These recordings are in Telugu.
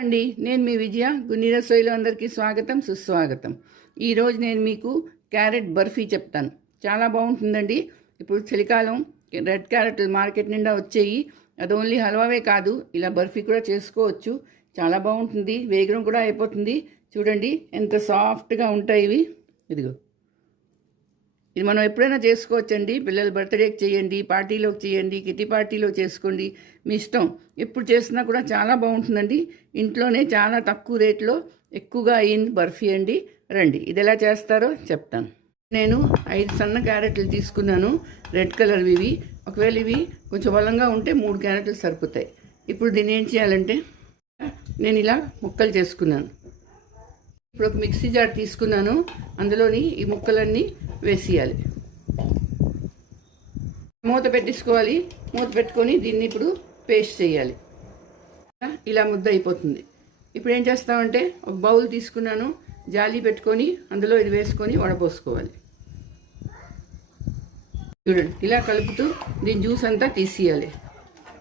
అండి నేను మీ విజయ గున్ని రసోయిలో అందరికీ స్వాగతం సుస్వాగతం. ఈరోజు నేను మీకు క్యారెట్ బర్ఫీ చెప్తాను. చాలా బాగుంటుందండి. ఇప్పుడు చలికాలం రెడ్ క్యారెట్లు మార్కెట్ నిండా వచ్చేయి. అది ఓన్లీ హల్వావే కాదు, ఇలా బర్ఫీ కూడా చేసుకోవచ్చు. చాలా బాగుంటుంది, వేగరం కూడా అయిపోతుంది. చూడండి ఎంత సాఫ్ట్గా ఉంటాయి ఇవి. ఇదిగో, ఇది మనం ఎప్పుడైనా చేసుకోవచ్చండి. పిల్లల బర్త్డేకి చేయండి, పార్టీలోకి చేయండి, కిటీ పార్టీలో చేసుకోండి, మీ ఇష్టం. ఎప్పుడు చేసినా కూడా చాలా బాగుంటుందండి. ఇంట్లోనే చాలా తక్కువ రేట్లో ఎక్కువగా అయ్యింది బర్ఫీ అండి. రండి, ఇది ఎలా చేస్తారో చెప్తాను. నేను 5 సన్న క్యారెట్లు తీసుకున్నాను, రెడ్ కలర్ ఇవి. ఒకవేళ ఇవి కొంచెం బలంగా ఉంటే 3 క్యారెట్లు సరిపోతాయి. ఇప్పుడు దీన్ని ఏం చేయాలంటే, నేను ఇలా ముక్కలు చేసుకున్నాను. ఇప్పుడు ఒక మిక్సీ జార్ తీసుకున్నాను, అందులోని ఈ ముక్కలన్నీ వేసేయాలి. మూత పెట్టేసుకోవాలి. మూత పెట్టుకొని దీన్ని ఇప్పుడు పేస్ట్ చేయాలి. ఇలా ముద్ద అయిపోతుంది. ఇప్పుడు ఏం చేస్తామంటే, ఒక బౌల్ తీసుకున్నాను, జాలి పెట్టుకొని అందులో ఇది వేసుకొని వడపోసుకోవాలి. చూడండి, ఇలా కలుపుతూ దీని జ్యూస్ అంతా తీసేయాలి.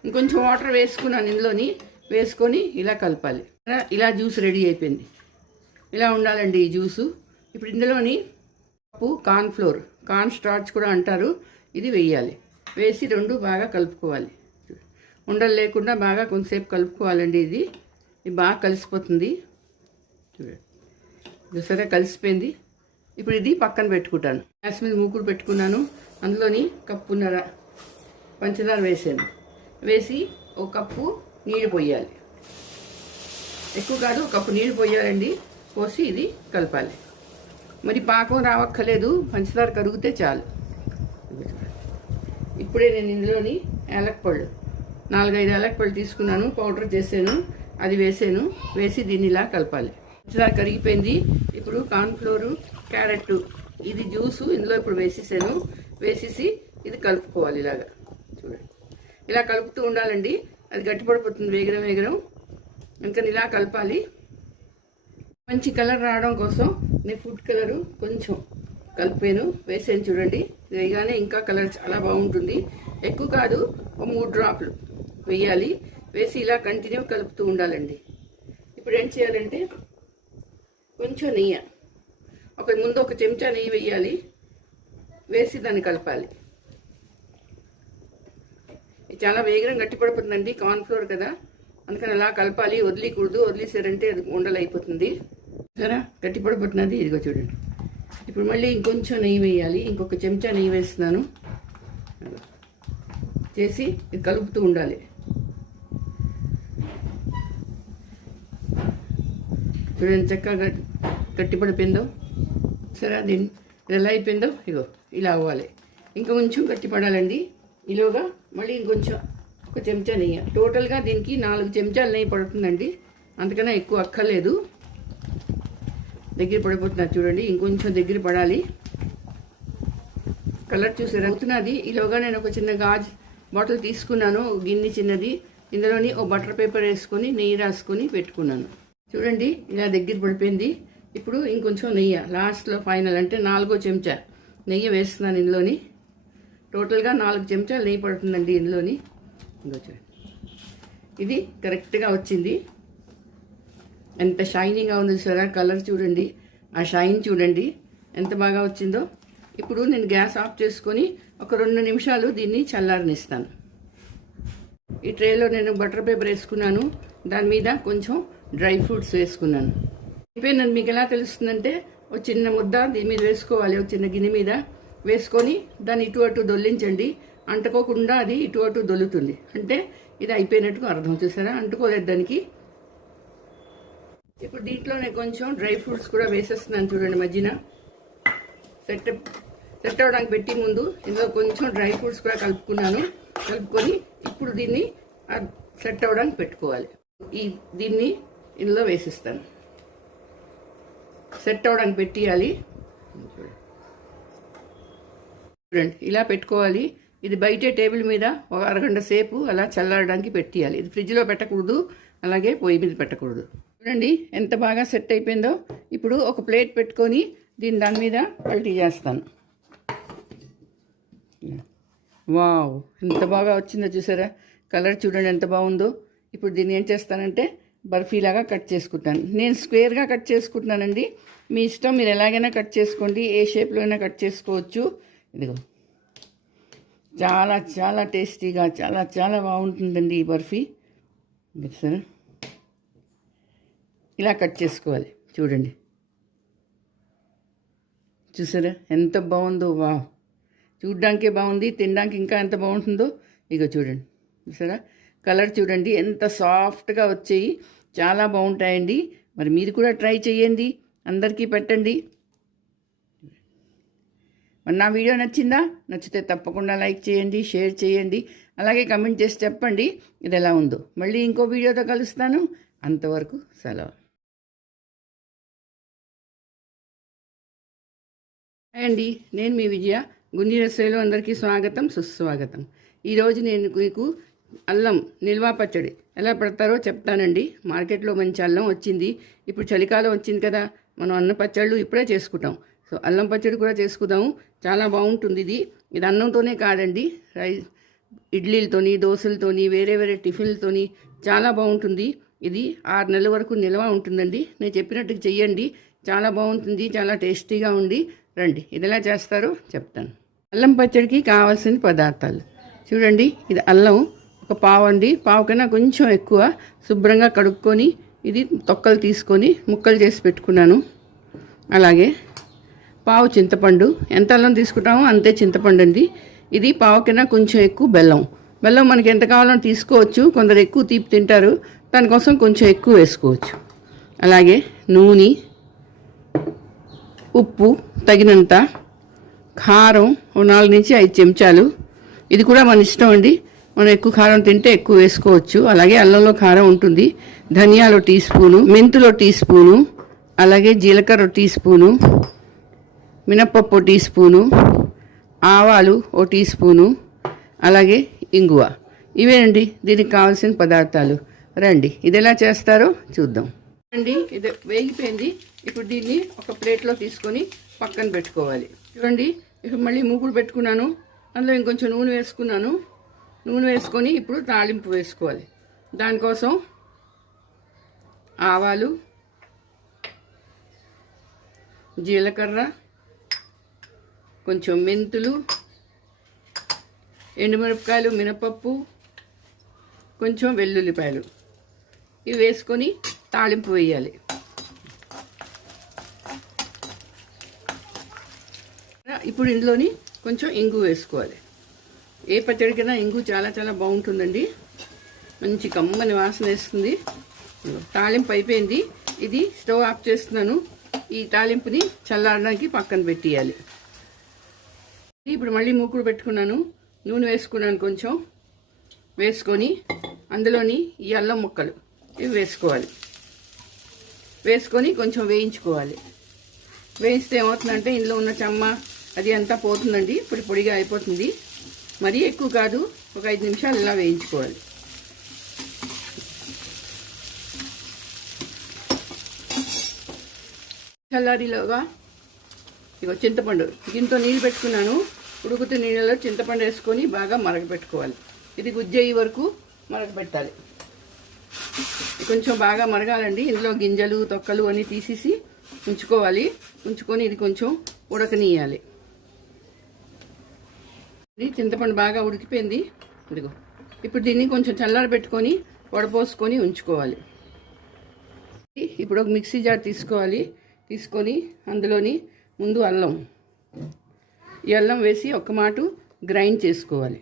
ఇంకొంచెం వాటర్ వేసుకున్నాను, ఇందులోని వేసుకొని ఇలా కలపాలి. ఇలా జ్యూస్ రెడీ అయిపోయింది. ఇలా ఉండాలండి ఈ జ్యూసు. ఇప్పుడు ఇందులోని cup corn flour, corn starch కూడా అంటారు, ఇది వేయాలి. వేసి రెండు బాగా కలుపుకోవాలి. ఉండలు లేకుండా బాగా కొంతసేపు కలుపుకోవాలండి. ఇది బాగా కలిసిపోతుంది. చూడండి, సరే కలిసిపోయింది. ఇప్పుడు ఇది పక్కన పెట్టుకుంటాను. గ్యాస్ మీద మూకుడు పెట్టుకున్నాను, అందులోని కప్పున్నర పంచదార వేసాను. వేసి ఒక కప్పు నీళ్ళు పోయాలి. ఎక్కువ కాదు, ఒక కప్పు నీళ్ళు పోయాలండి. పోసి ఇది కలపాలి. మరి పాకం రావక్కర్లేదు, పంచదార కరిగితే చాలు. ఇప్పుడే నేను ఇందులోని యాలక్కపళ్ళు 4-5 యాలక్కపళ్ళు తీసుకున్నాను, పౌడర్ చేసాను, అది వేసాను. వేసి దీన్ని ఇలా కలపాలి. పంచదార కరిగిపోయింది. ఇప్పుడు కార్న్ఫ్లోరు, క్యారెట్ ఇది జ్యూసు ఇందులో ఇప్పుడు వేసేసాను. వేసేసి ఇది కలుపుకోవాలి. ఇలాగా చూడండి, ఇలా కలుపుతూ ఉండాలండి. అది గట్టిపడిపోతుంది వేగరం. అందుకని ఇలా కలపాలి. మంచి కలర్ రావడం కోసం నేను ఫుడ్ కలరు కొంచెం కలిపాను, వేసాను. చూడండి, వేయగానే ఇంకా కలర్ చాలా బాగుంటుంది. ఎక్కువ కాదు, ఒక 3 డ్రాప్లు వేయాలి. వేసి ఇలా కంటిన్యూ కలుపుతూ ఉండాలండి. ఇప్పుడు ఏం చేయాలంటే, కొంచెం నెయ్యి, ముందు ఒక చెంచా నెయ్యి వేయాలి. వేసి దాన్ని కలపాలి. ఇది చాలా వేగరం గట్టిపడిపోతుందండి, కార్న్ఫ్లోర్ కదా, అందుకని అలా కలపాలి. వదిలేకూడదు, వదిలేసారంటే అది ఉండలు అయిపోతుంది. సరే, గట్టిపడిపోతున్నది. ఇదిగో చూడండి. ఇప్పుడు మళ్ళీ ఇంకొంచెం నెయ్యి వేయాలి. ఇంకొక చెంచా నెయ్యి వేస్తున్నాను. చేసి ఇది కలుపుతూ ఉండాలి. చూడండి, చక్కగా గట్టిపడిపోయిందో. సరే, దీన్ని ఎలా అయిపోయిందో ఇగో ఇలా అవ్వాలి. ఇంకా కొంచెం గట్టిపడాలండి. ఈలోగా మళ్ళీ ఇంకొంచెం ఒక చెంచా నెయ్యి. టోటల్గా దీనికి 4 చెంచాలు నెయ్యి పడుతుందండి, అంతకన్నా ఎక్కువ అక్కర్లేదు. దగ్గర పడిపోతున్నారు చూడండి, ఇంకొంచెం దగ్గర పడాలి. కలర్ చూసి రంగుతున్నది. ఈలోగా నేను ఒక చిన్న గాజు బాటిల్ తీసుకున్నాను, గిన్నె చిన్నది. ఇందులోని ఓ బటర్ పేపర్ వేసుకొని నెయ్యి రాసుకొని పెట్టుకున్నాను. చూడండి, ఇలా దగ్గర పడిపోయింది. ఇప్పుడు ఇంకొంచెం నెయ్యి లాస్ట్లో ఫైనల్ అంటే 4వ చెంచా నెయ్యి వేస్తున్నాను ఇందులోని. టోటల్గా 4 చెంచాలు నెయ్యి పడుతుందండి ఇందులోని. ఇంకో చూడండి, ఇది కరెక్ట్గా వచ్చింది. ఎంత షైనింగ్గా ఉంది సార్, కలర్ చూడండి, ఆ షైన్ చూడండి ఎంత బాగా వచ్చిందో. ఇప్పుడు నేను గ్యాస్ ఆఫ్ చేసుకొని ఒక 2 నిమిషాలు దీన్ని చల్లారనిస్తాను. ఈ ట్రేలో నేను బటర్ పేపర్ వేసుకున్నాను, దాని మీద కొంచెం డ్రై ఫ్రూట్స్ వేసుకున్నాను. అయిపోయిందని మీకు ఎలా తెలుస్తుందంటే, ఒక చిన్న ముద్ద దీని మీద వేసుకోవాలి. ఒక చిన్న గిన్నె మీద వేసుకొని దాన్ని ఇటు అటు దొల్లించండి. అంటుకోకుండా అది ఇటు అటు దొల్లుతుంది, అంటే ఇది అయిపోయినట్టుగా అర్థం. చూసారా, అంటుకోలేదు దానికి. ఇప్పుడు దీంట్లోనే కొంచెం డ్రై ఫ్రూట్స్ కూడా వేసేస్తున్నాను. చూడండి, మధ్యన సెట్ అవ్వడానికి పెట్టి ముందు ఇందులో కొంచెం డ్రై ఫ్రూట్స్ కూడా కలుపుకొని ఇప్పుడు దీన్ని సెట్ అవ్వడానికి పెట్టుకోవాలి. దీన్ని ఇందులో వేసిస్తాను. సెట్ అవ్వడానికి పెట్టియాలి. చూడండి, ఇలా పెట్టుకోవాలి. ఇది బయటే టేబుల్ మీద ఒక అరగంట సేపు అలా చల్లారడానికి పెట్టియాలి. ఇది ఫ్రిడ్జ్లో పెట్టకూడదు, అలాగే పొయ్యి మీద పెట్టకూడదు. చూడండి ఎంత బాగా సెట్ అయిపోయిందో. ఇప్పుడు ఒక ప్లేట్ పెట్టుకొని దాని మీద పల్టీ చేస్తాను. వావ్, ఎంత బాగా వచ్చిందో చూసారా, కలర్ చూడండి ఎంత బాగుందో. ఇప్పుడు దీన్ని ఏం చేస్తానంటే బర్ఫీలాగా కట్ చేసుకుంటాను. నేను స్క్వేర్గా కట్ చేసుకుంటున్నానండి. మీ ఇష్టం, మీరు ఎలాగైనా కట్ చేసుకోండి, ఏ షేప్లో అయినా కట్ చేసుకోవచ్చు. ఇదిగో చాలా చాలా టేస్టీగా చాలా చాలా బాగుంటుందండి ఈ బర్ఫీ. సరే, ఇలా కట్ చేసుకోవాలి. చూడండి, చూసారా ఎంత బాగుందో. వా, చూడ్డానికే బాగుంది, తినడానికి ఇంకా ఎంత బాగుంటుందో. ఇక చూడండి, చూసారా కలర్ చూడండి ఎంత సాఫ్ట్గా వచ్చాయి. చాలా బాగుంటాయండి. మరి మీరు కూడా ట్రై చేయండి, అందరికీ పెట్టండి. మరి నా వీడియో నచ్చిందా? నచ్చితే తప్పకుండా లైక్ చేయండి, షేర్ చేయండి, అలాగే కమెంట్ చేసి చెప్పండి ఇది ఎలా ఉందో. మళ్ళీ ఇంకో వీడియోతో కలుస్తాను. అంతవరకు సెలవు. అండి, నేను మీ విజయ. గుంజి రసోయిలో అందరికీ స్వాగతం, సుస్వాగతం. ఈరోజు నేను మీకు అల్లం నిల్వ పచ్చడి ఎలా పెడతారో చెప్తానండి. మార్కెట్లో మంచి అల్లం వచ్చింది. ఇప్పుడు చలికాలం వచ్చింది కదా, మనం అన్న పచ్చళ్ళు ఇప్పుడే చేసుకుంటాం. సో అల్లం పచ్చడి కూడా చేసుకుందాము. చాలా బాగుంటుంది ఇది. ఇది అన్నంతోనే కాదండి, ఇడ్లీలతోని, దోశలతోని, వేరే వేరే టిఫిన్లతోని చాలా బాగుంటుంది. ఇది 6 నెలల వరకు నిల్వ ఉంటుందండి. నేను చెప్పినట్టు చెయ్యండి, చాలా బాగుంటుంది, చాలా టేస్టీగా ఉండి. రండి, ఇది ఎలా చేస్తారో చెప్తాను. అల్లం పచ్చడికి కావాల్సిన పదార్థాలు చూడండి. ఇది అల్లం ఒక పావు అండి, పావు కన్నా కొంచెం ఎక్కువ. శుభ్రంగా కడుక్కొని ఇది తొక్కలు తీసుకొని ముక్కలు చేసి పెట్టుకున్నాను. అలాగే పావు చింతపండు, ఎంత అల్లం తీసుకుంటామో అంతే చింతపండు అండి. ఇది పావు కన్నా కొంచెం ఎక్కువ బెల్లం. బెల్లం మనకి ఎంత కావాలో తీసుకోవచ్చు. కొందరు ఎక్కువ తీపి తింటారు, దానికోసం కొంచెం ఎక్కువ వేసుకోవచ్చు. అలాగే నూనె, ఉప్పు తగినంత, కారం 4 నుంచి 5 చెంచాలు. ఇది కూడా మన ఇష్టం అండి, మనం ఎక్కువ కారం తింటే ఎక్కువ వేసుకోవచ్చు. అలాగే అల్లంలో కారం ఉంటుంది. ధనియాలు టీ స్పూను, మెంతులు టీ స్పూను, అలాగే జీలకర్ర టీ స్పూను, మినప్పప్పు టీ స్పూను, ఆవాలు 1 టీ స్పూను, అలాగే ఇంగువ. ఇవేనండి దీనికి కావాల్సిన పదార్థాలు. రండి, ఇది ఎలా చేస్తారో చూద్దాం. అండి, ఇది వేగిపోయింది. ఇప్పుడు దీన్ని ఒక ప్లేట్లో తీసుకొని పక్కన పెట్టుకోవాలి. చూడండి, ఇప్పుడు మళ్ళీ మూకుడు పెట్టుకున్నాను. అందులో ఇంకొంచెం నూనె వేసుకున్నాను. నూనె వేసుకొని ఇప్పుడు తాలింపు వేసుకోవాలి. దానికోసం ఆవాలు, జీలకర్ర, కొంచెం మెంతులు, ఎండుమిరపకాయలు, మినపప్పు, కొంచెం వెల్లుల్లిపాయలు ఇవి వేసుకొని తాలింపు వేయాలి. ఇప్పుడు ఇందులోని కొంచెం ఇంగు వేసుకోవాలి. ఏ పచ్చడికైనా ఇంగు చాలా చాలా బాగుంటుందండి. మంచి కమ్మని వాసన వేస్తుంది. తాలింపు అయిపోయింది. ఇది స్టవ్ ఆఫ్ చేస్తున్నాను. ఈ తాలింపుని చల్లారడానికి పక్కన పెట్టేయాలి. ఇప్పుడు మళ్ళీ మూకుడు పెట్టుకున్నాను. నూనె వేసుకున్నాను. కొంచెం వేసుకొని అందులోని ఈ అల్లం ముక్కలు ఇవి వేసుకోవాలి. వేసుకొని కొంచెం వేయించుకోవాలి. వేయిస్తే ఏమవుతుందంటే ఇందులో ఉన్న చెమ్మ అది అంతా పోతుందండి. పొడి పొడిగా అయిపోతుంది. మరీ ఎక్కువ కాదు, ఒక 5 నిమిషాలు ఇలా వేయించుకోవాలి. చల్లారిలోగా ఇగో చింతపండు దీంతో నీళ్ళు పెట్టుకున్నాను. ఉడుకుతూ నీళ్ళలో చింతపండు వేసుకొని బాగా మరగపెట్టుకోవాలి. ఇది గుజ్జయ్యే వరకు మరగపెట్టాలి. కొంచెం బాగా మరగాలండి. ఇందులో గింజలు, తొక్కలు అన్నీ తీసేసి ఉంచుకోవాలి. ఉంచుకొని ఇది కొంచెం ఉడకనీయాలి. ఇది చింతపండు బాగా ఉడికిపోయింది. ఇదిగో ఇప్పుడు దీన్ని కొంచెం చల్లారబెట్టుకొని వడపోసుకొని ఉంచుకోవాలి. ఇప్పుడు ఒక మిక్సీ జార్ తీసుకోవాలి. తీసుకొని అందులోని ముందు అల్లం, ఈ అల్లం వేసి ఒక్క మాటు గ్రైండ్ చేసుకోవాలి.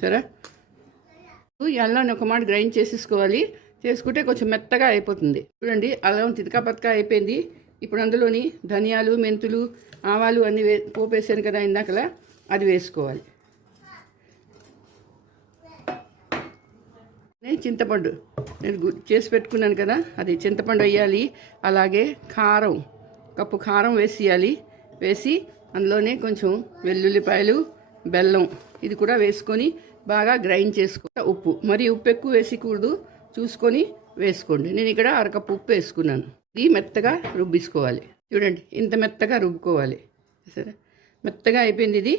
సరే, ఈ అల్లాన్ని ఒక మాట గ్రైండ్ చేసేసుకోవాలి. చేసుకుంటే కొంచెం మెత్తగా అయిపోతుంది. చూడండి, అల్లం తితకా పతకా అయిపోయింది. ఇప్పుడు అందులోని ధనియాలు, మెంతులు, ఆవాలు అన్నీ పోపేసాను కదా ఇందాకలా, అది వేసుకోవాలి. చింతపండు నేను చేసి పెట్టుకున్నాను కదా, అది చింతపండు వేయాలి. అలాగే కారం, కప్పు కారం వేసేయాలి. వేసి అందులోనే కొంచెం వెల్లుల్లిపాయలు, బెల్లం ఇది కూడా వేసుకొని బాగా గ్రైండ్ చేసుకో. ఉప్పు, మరి ఉప్పు ఎక్కువ వేసుకోకూడదు, చూసుకొని వేసుకోండి. నేను ఇక్కడ 1/2 కప్పు ఉప్పు వేసుకున్నాను. ఇది మెత్తగా రుబ్బిసుకోవాలి. చూడండి, ఇంత మెత్తగా రుబ్బుకోవాలి. సరే, మెత్తగా అయిపోయింది. ఇది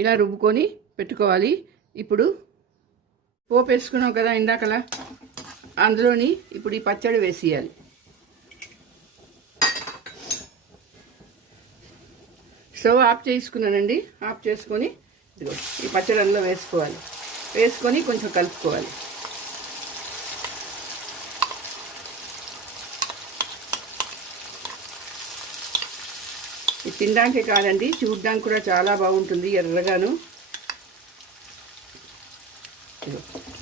ఇలా రుబ్బుకొని పెట్టుకోవాలి. ఇప్పుడు పోపు వేసుకున్నాం కదా ఇందాకలా, అందులోని ఇప్పుడు ఈ పచ్చడి వేసేయాలి. స్టవ్ ఆఫ్ చేసుకున్నానండి. ఆఫ్ చేసుకొని ఇదిగో ఈ పచ్చడి అందులో వేసుకోవాలి. వేసుకొని కొంచెం కలుపుకోవాలి. ఇది తినడానికి కాదండి, చూడడానికి కూడా చాలా బాగుంటుంది ఎర్రగాను.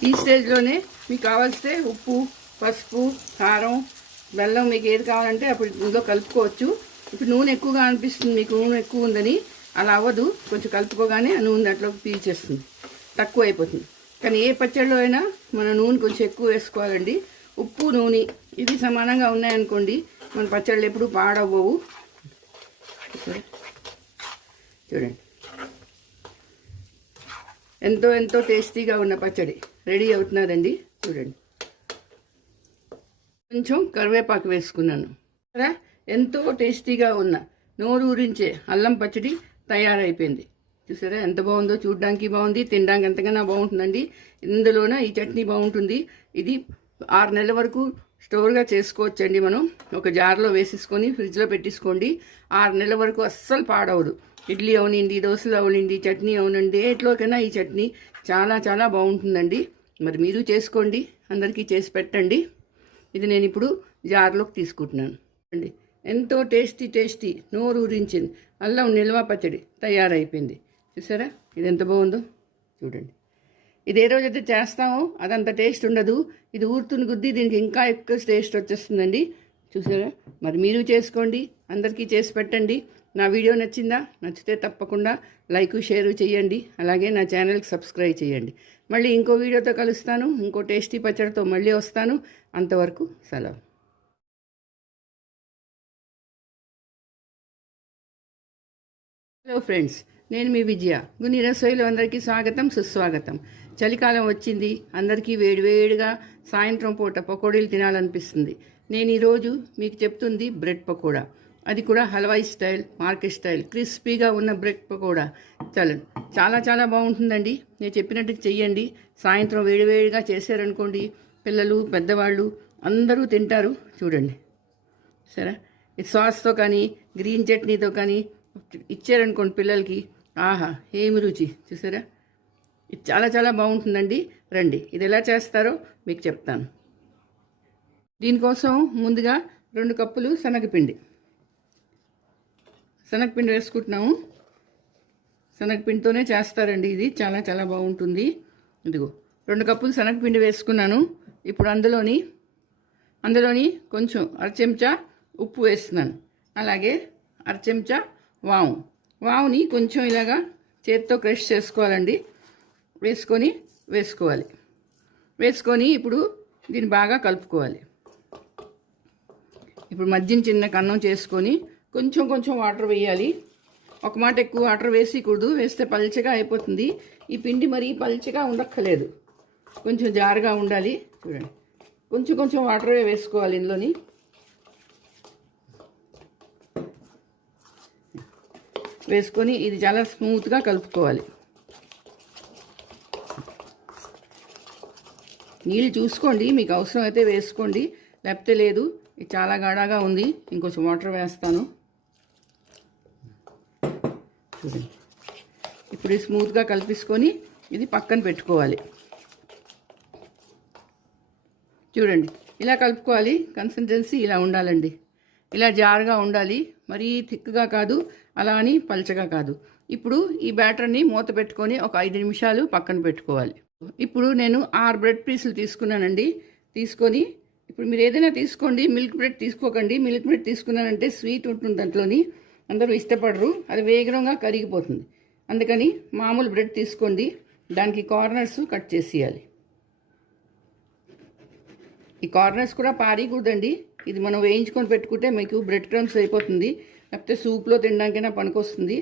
ఈ స్టేజ్లోనే మీకు కావాల్సితే ఉప్పు, పసుపు, కారం, బెల్లం మీకు ఏది కావాలంటే అప్పుడు ఇందులో కలుపుకోవచ్చు. ఇప్పుడు నూనె ఎక్కువగా అనిపిస్తుంది మీకు, నూనె ఎక్కువ ఉందని. అలా అవ్వదు, కొంచెం కలుపుకోగానే ఆ నూనె దాంట్లోకి పీల్చేస్తుంది, తక్కువ అయిపోతుంది. కానీ ఏ పచ్చడిలో అయినా మన నూనె కొంచెం ఎక్కువ వేసుకోవాలండి. ఉప్పు, నూనె ఇవి సమానంగా ఉన్నాయనుకోండి మన పచ్చళ్ళు ఎప్పుడు పాడవ్వవు. చూడండి, ఎంతో ఎంతో టేస్టీగా ఉన్న పచ్చడి రెడీ అవుతున్నదండి. చూడండి, కొంచెం కరివేపాకు వేసుకున్నాను. ఎంతో టేస్టీగా ఉన్న నోరు ఊరించే అల్లం పచ్చడి తయారైపోయింది. చూసారా ఎంత బాగుందో, చూడడానికి బాగుంది, తినడానికి ఎంతకన్నా బాగుంటుందండి. ఇందులోన ఈ చట్నీ బాగుంటుంది. ఇది 6 నెలల వరకు స్టోర్గా చేసుకోవచ్చండి. మనం ఒక జార్లో వేసేసుకొని ఫ్రిడ్జ్లో పెట్టేసుకోండి. 6 నెలల వరకు అస్సలు పాడవదు. ఇడ్లీ అవునండి, దోశలు అవునండి, చట్నీ అవునండి, ఎట్లోకైనా ఈ చట్నీ చాలా చాలా బాగుంటుందండి. మరి మీరు చేసుకోండి, అందరికీ చేసి పెట్టండి. ఇది నేను ఇప్పుడు జార్లోకి తీసుకుంటున్నాను అండి. ఎంతో టేస్టీ నోరు ఊరించింది అల్లం నిల్వ పచ్చడి తయారైపోయింది. చూసారా ఇది ఎంత బాగుందో చూడండి. ఇది ఏ రోజైతే చేస్తామో అదంత టేస్ట్ ఉండదు. ఇది ఊరుతున్న కొద్దీ దీనికి ఇంకా ఎక్కువ టేస్ట్ వచ్చేస్తుందండి. చూసారా, మరి మీరు చేసుకోండి, అందరికీ చేసి పెట్టండి. నా వీడియో నచ్చిందా? నచ్చితే తప్పకుండా లైక్, షేర్ చేయండి. అలాగే నా ఛానల్కి సబ్స్క్రైబ్ చేయండి. మళ్ళీ ఇంకో వీడియోతో కలుస్తాను. ఇంకో టేస్టీ పచ్చడితో మళ్ళీ వస్తాను. అంతవరకు సెలవు. హలో ఫ్రెండ్స్, నేను మీ విజయ. గుని రసోయిలో అందరికీ స్వాగతం, సుస్వాగతం. చలికాలం వచ్చింది, అందరికీ వేడివేడిగా సాయంత్రం పూట పకోడీలు తినాలనిపిస్తుంది. నేను ఈరోజు మీకు చెప్తుంది బ్రెడ్ పకోడా. అది కూడా హల్వాయి స్టైల్, మార్కెట్ స్టైల్, క్రిస్పీగా ఉన్న బ్రెడ్ పకోడా. చాలా చాలా బాగుంటుందండి. నేను చెప్పినట్టు చెయ్యండి. సాయంత్రం వేడివేడిగా చేశారనుకోండి, పిల్లలు, పెద్దవాళ్ళు అందరూ తింటారు. చూడండి సరే, ఇది సాస్తో కానీ గ్రీన్ చట్నీతో కానీ ఇచ్చారనుకోండి పిల్లలకి, ఆహా ఏమి రుచి. చూసారా, ఇది చాలా చాలా బాగుంటుందండి. రండి, ఇది ఎలా చేస్తారో మీకు చెప్తాను. దీనికోసం ముందుగా 2 కప్పులు శనగపిండి వేసుకుంటున్నాము. శనగపిండితోనే చేస్తారండి, ఇది చాలా చాలా బాగుంటుంది. ఇదిగో 2 కప్పులు శనగపిండి వేసుకున్నాను. ఇప్పుడు అందులోని కొంచెం 1 చెంచా ఉప్పు వేస్తున్నాను. అలాగే 1 చెంచా వాముని కొంచెం ఇలాగా చేత్తో క్రష్ చేసుకోవాలండి. వేసుకొని ఇప్పుడు దీన్ని బాగా కలుపుకోవాలి. ఇప్పుడు మధ్యన చిన్న కన్నం చేసుకొని కొంచెం వాటర్ వేయాలి. ఒక మాట ఎక్కువ వాటర్ వేసేయకూడదు, వేస్తే పల్చగా అయిపోతుంది. ఈ పిండి మరీ పల్చగా ఉండక్కర్లేదు, కొంచెం జారుగా ఉండాలి. చూడండి, కొంచెం వాటర్ వేసుకోవాలి ఇందులోని. వేసుకొని ఇది చాలా స్మూత్గా కలుపుకోవాలి. నీళ్ళు చూసుకోండి, మీకు అవసరం అయితే వేసుకోండి, లేకపోతే లేదు. ఇది చాలా గాఢాగా ఉంది, ఇంకొంచెం వాటర్ వేస్తాను. చూడండి, ఇప్పుడు స్మూత్గా కలిపేసుకొని ఇది పక్కన పెట్టుకోవాలి. చూడండి, ఇలా కలుపుకోవాలి. కన్సిస్టెన్సీ ఇలా ఉండాలండి, ఇలా జారుగా ఉండాలి. మరీ థిక్గా కాదు, అలా అని పల్చగా కాదు. ఇప్పుడు ఈ బ్యాటర్ని మూత పెట్టుకొని ఒక 5 నిమిషాలు పక్కన పెట్టుకోవాలి. ఇప్పుడు నేను 6 బ్రెడ్ పీసులు తీసుకున్నానండి. తీసుకొని ఇప్పుడు మీరు ఏదైనా తీసుకోండి, మిల్క్ బ్రెడ్ తీసుకోకండి. మిల్క్ బ్రెడ్ తీసుకున్నానంటే స్వీట్ ఉంటుంది దాంట్లోని, అందరూ ఇష్టపడరు, అది వేగంగా కరిగిపోతుంది. అందుకని మామూలు బ్రెడ్ తీసుకోండి. దానికి కార్నర్స్ కట్ చేసేయాలి. ఈ కార్నర్స్ కూడా పారీకూడదండి. ఇది మనం వేయించుకొని పెట్టుకుంటే మీకు బ్రెడ్ క్రమ్స్ అయిపోతుంది, లేకపోతే సూప్లో తినడానికైనా పనికొస్తుంది.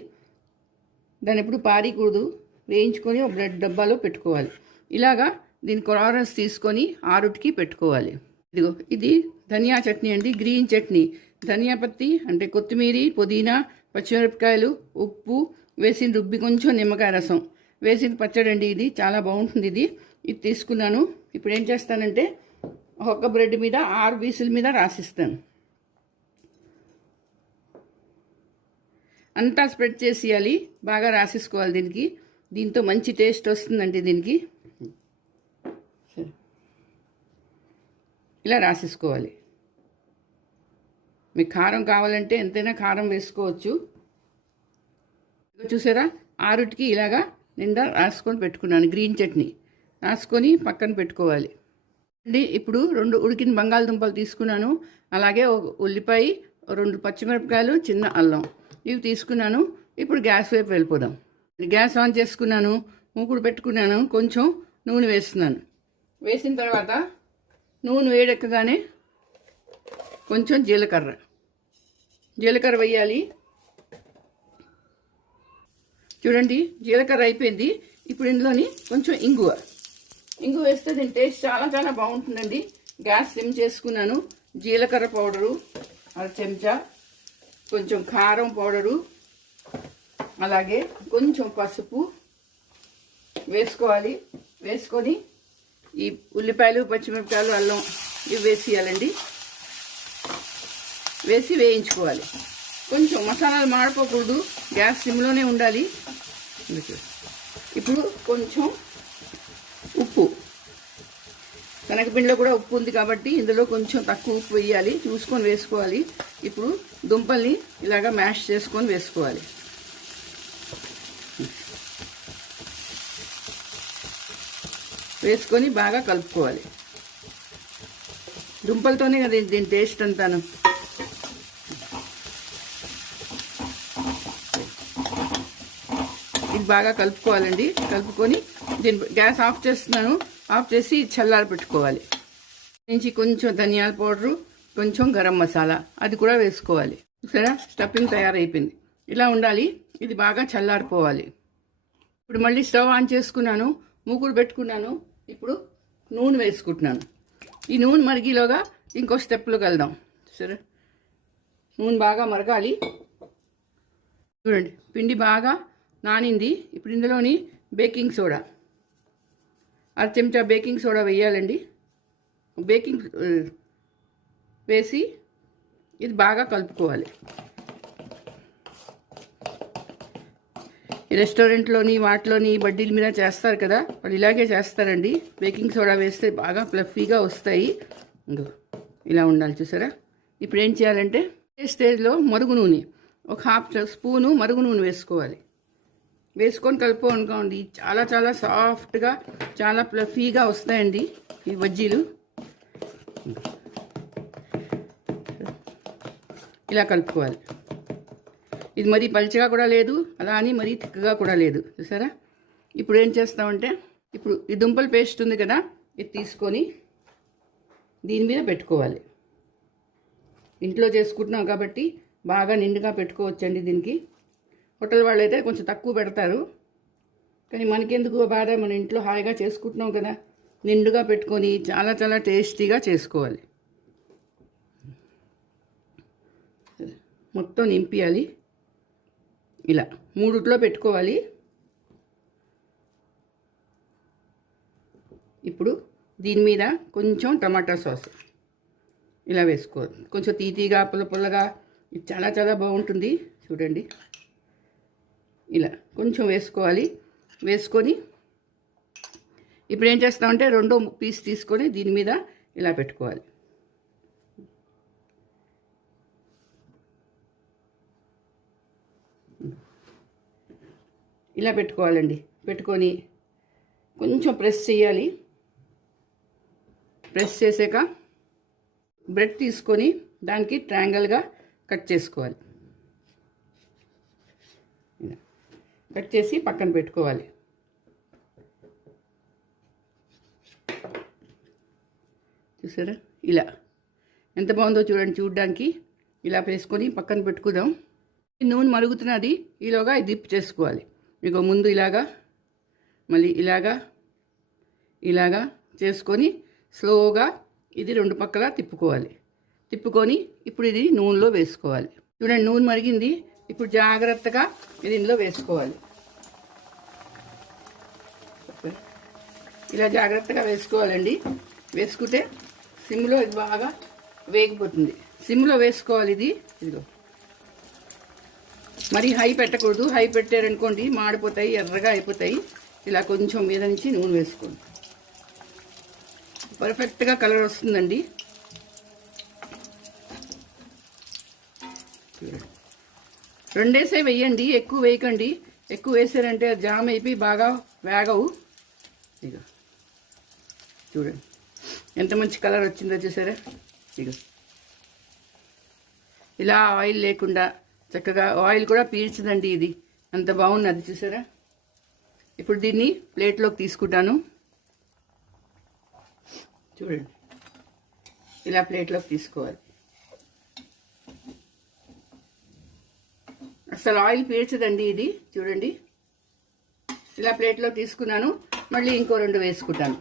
దాన్ని ఎప్పుడు పారీకూడదు, వేయించుకొని ఒక బ్రెడ్ డబ్బాలో పెట్టుకోవాలి. ఇలాగా దీని కార్నర్స్ తీసుకొని 6కి పెట్టుకోవాలి. ఇదిగో ఇది ధనియా చట్నీ అండి, గ్రీన్ చట్నీ. ధనియా పత్తి అంటే కొత్తిమీర, పుదీనా, పచ్చిమిరపకాయలు, ఉప్పు వేసిన రుబ్బి కొంచెం నిమ్మకాయ రసం వేసిన పచ్చడి అండి. ఇది చాలా బాగుంటుంది. ఇది తీసుకున్నాను. ఇప్పుడు ఏం చేస్తానంటే ఒక్కొక్క బ్రెడ్ మీద 6 పీసుల మీద రాసిస్తాను. అంతా స్ప్రెడ్ చేసేయాలి, బాగా రాసేసుకోవాలి. దీంతో మంచి టేస్ట్ వస్తుందండి. దీనికి ఇలా రాసేసుకోవాలి. మీకు కారం కావాలంటే ఎంతైనా కారం వేసుకోవచ్చు. చూసారా, 6కి ఇలాగా నిండా రాసుకొని పెట్టుకున్నాను. గ్రీన్ చట్నీ రాసుకొని పక్కన పెట్టుకోవాలి అండి. ఇప్పుడు 2 ఉడికిన బంగాళదుంపలు తీసుకున్నాను. అలాగే ఉల్లిపాయ, 2 పచ్చిమిరపకాయలు, చిన్న అల్లం ఇవి తీసుకున్నాను. ఇప్పుడు గ్యాస్ వైపు వెళ్ళిపోదాం. గ్యాస్ ఆన్ చేసుకున్నాను, మూకుడు పెట్టుకున్నాను. కొంచెం నూనె వేస్తున్నాను. వేసిన తర్వాత నూనె వేడెక్కగానే కొంచెం జీలకర్ర వేయాలి. చూడండి, జీలకర్ర అయిపోయింది. ఇప్పుడు ఇందులోని కొంచెం ఇంగువ వేస్తే దీని టేస్ట్ చాలా చాలా బాగుంటుందండి. గ్యాస్ సిమ్ చేసుకున్నాను. జీలకర్ర పౌడరు 1 చెంచా, కొంచెం కారం పౌడరు, అలాగే కొంచెం పసుపు వేసుకోవాలి. వేసుకొని ఈ ఉల్లిపాయలు, పచ్చిమిరపకాయలు, అల్లం ఇవి వేసేయాలండి. వేసి వేయించుకోవాలి. కొంచెం మసాలాలు మాడిపోకూడదు, గ్యాస్ సిమ్లోనే ఉండాలి. ఇప్పుడు కొంచెం ఉప్పు, శనగపిండిలో కూడా ఉప్పు ఉంది కాబట్టి ఇందులో కొంచెం తక్కువ ఉప్పు వేయాలి, చూసుకొని వేసుకోవాలి. ఇప్పుడు దుంపల్ని ఇలాగా మ్యాష్ చేసుకొని వేసుకోవాలి. వేసుకొని బాగా కలుపుకోవాలి. దుంపలతోనే కదా దీని టేస్ట్ అంతాను. ఇది బాగా కలుపుకోవాలండి. కలుపుకొని దీని గ్యాస్ ఆఫ్ చేస్తున్నాను. ఆఫ్ చేసి చల్లారి పెట్టుకోవాలి. నుంచి కొంచెం ధనియాల పౌడరు, కొంచెం గరం మసాలా అది కూడా వేసుకోవాలి. సరే, స్టఫింగ్ తయారైపోయింది. ఇలా ఉండాలి. ఇది బాగా చల్లారిపోవాలి. ఇప్పుడు మళ్ళీ స్టవ్ ఆన్ చేసుకున్నాను, మూకుడు పెట్టుకున్నాను. ఇప్పుడు నూనె వేసుకుంటున్నాను. ఈ నూనె మరిగిలోగా ఇంకో స్టెప్లోకి వెళ్దాం. సరే, నూనె బాగా మరగాలి. చూడండి, పిండి బాగా నానింది. ఇప్పుడు ఇందులోని బేకింగ్ సోడా 1 చెంచా బేకింగ్ సోడా వేయాలండి. బేకింగ్ వేసి ఇది బాగా కలుపుకోవాలి. ఈ రెస్టారెంట్లోని వాటిలోని బడ్డీల మీద చేస్తారు కదా, వాళ్ళు ఇలాగే చేస్తారండి. బేకింగ్ సోడా వేస్తే బాగా ఫ్లఫీగా వస్తాయి. ఇలా ఉండాలి. చూసారా, ఇప్పుడు ఏం చేయాలంటే ఈ స్టేజ్లో మరుగు నూనె 1/2 స్పూను మరుగు నూనె వేసుకోవాలి. వేసుకొని కలుపుకోండి. చాలా చాలా సాఫ్ట్గా, చాలా ఫ్లఫీగా వస్తాయండి ఈ బజ్జీలు. ఇలా కలుపుకోవాలి. ఇది మరీ పలుచగా కూడా లేదు, అలా అని మరీ తిక్కగా కూడా లేదు. చూసారా, ఇప్పుడు ఏం చేస్తామంటే ఇప్పుడు ఈ దుంపల పేస్ట్ ఉంది కదా, ఇది తీసుకొని దీని మీద పెట్టుకోవాలి. ఇంట్లో చేసుకుంటున్నాం కాబట్టి బాగా నిండుగా పెట్టుకోవచ్చండి. దీనికి హోటల్ వాళ్ళు అయితే కొంచెం తక్కువ పెడతారు, కానీ మనకెందుకు బాధ, మన ఇంట్లో హాయిగా చేసుకుంటున్నాం కదా. నిండుగా పెట్టుకొని చాలా చాలా టేస్టీగా చేసుకోవాలి. మొత్తం నింపియాలి. ఇలా 3 పెట్టుకోవాలి. ఇప్పుడు దీని మీద కొంచెం టమాటా సాస్ ఇలా వేసుకోవాలి. కొంచెం తీతీగా, పుల్లగా, ఇది చాలా చాలా బాగుంటుంది. చూడండి, ఇలా కొంచెం వేసుకోవాలి. వేసుకొని ఇప్పుడు ఏం చేస్తామంటే 2 పీస్ తీసుకొని దీని మీద ఇలా పెట్టుకోవాలి. ఇలా పెట్టుకోవాలండి. పెట్టుకొని కొంచెం ప్రెస్ చేయాలి. ప్రెస్ చేసాక బ్రెడ్ తీసుకొని దానికి ట్రయాంగిల్గా కట్ చేసుకోవాలి. కట్ చేసి పక్కన పెట్టుకోవాలి. చూసారా, ఇలా ఎంత బాగుందో చూడండి. చూడడానికి ఇలా వేసుకొని పక్కన పెట్టుకుందాం. నూనె మరుగుతున్నది, ఈలోగా ఇది డిప్ చేసుకోవాలి. మీకు ముందు ఇలాగా, మళ్ళీ ఇలాగా చేసుకొని స్లోగా ఇది 2 పక్కల తిప్పుకోవాలి. తిప్పుకొని ఇప్పుడు ఇది నూనెలో వేసుకోవాలి. చూడండి, నూనె మరిగింది. ఇప్పుడు జాగ్రత్తగా ఇది ఇందులో వేసుకోవాలి. ఇలా జాగ్రత్తగా వేసుకోవాలండి. వేసుకుంటే సిమ్లో ఇది బాగా వేగిపోతుంది. సిమ్లో వేసుకోవాలి ఇది. ఇదిగో మరి హై పెట్టకూడదు. హై పెట్టారనుకోండి మాడిపోతాయి, ఎర్రగా అయిపోతాయి. ఇలా కొంచెం మీద నుంచి నూనె వేసుకోండి. పర్ఫెక్ట్గా కలర్ వస్తుందండి. రెండేసే వేయండి, ఎక్కువ వేయకండి. ఎక్కువ వేసారంటే అది జామ్ అయిపోయి బాగా వేగవు. ఇక చూడండి ఎంత మంచి కలర్ వచ్చిందో చూసారా. ఇక ఇలా ఆయిల్ లేకుండా చక్కగా ఆయిల్ కూడా పీల్చదండి. ఇది అంత బాగున్నది చూసారా. ఇప్పుడు దీన్ని ప్లేట్లోకి తీసుకుంటాను. చూడండి ఇలా ప్లేట్లోకి తీసుకోవాలి. అసలు ఆయిల్ పీల్చదండి ఇది. చూడండి ఇలా ప్లేట్లో తీసుకున్నాను. మళ్ళీ ఇంకో 2 వేసుకుంటాను.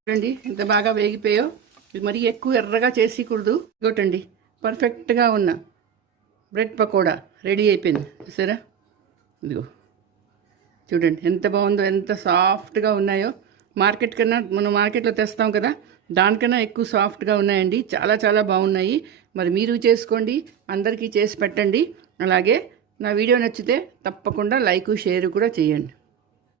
చూడండి ఎంత బాగా వేగిపోయో. ఇది మరీ ఎక్కువ ఎర్రగా చేసేకూడదు. ఇంకోటండి పర్ఫెక్ట్గా ఉన్న బ్రెడ్ పకోడా రెడీ అయిపోయింది చూసారా. ఇదిగో చూడండి ఎంత బాగుందో, ఎంత సాఫ్ట్గా ఉన్నాయో. మార్కెట్ కన్నా మనం మార్కెట్లో తెస్తాం కదా, దానికన్నా ఎక్కువ సాఫ్ట్గా ఉన్నాయండి. చాలా చాలా బాగున్నాయి. మరి మీరు చేసుకోండి, అందరికీ చేసి పెట్టండి. అలాగే నా వీడియో నచ్చితే తప్పకుండా లైక్ షేర్ కూడా చేయండి.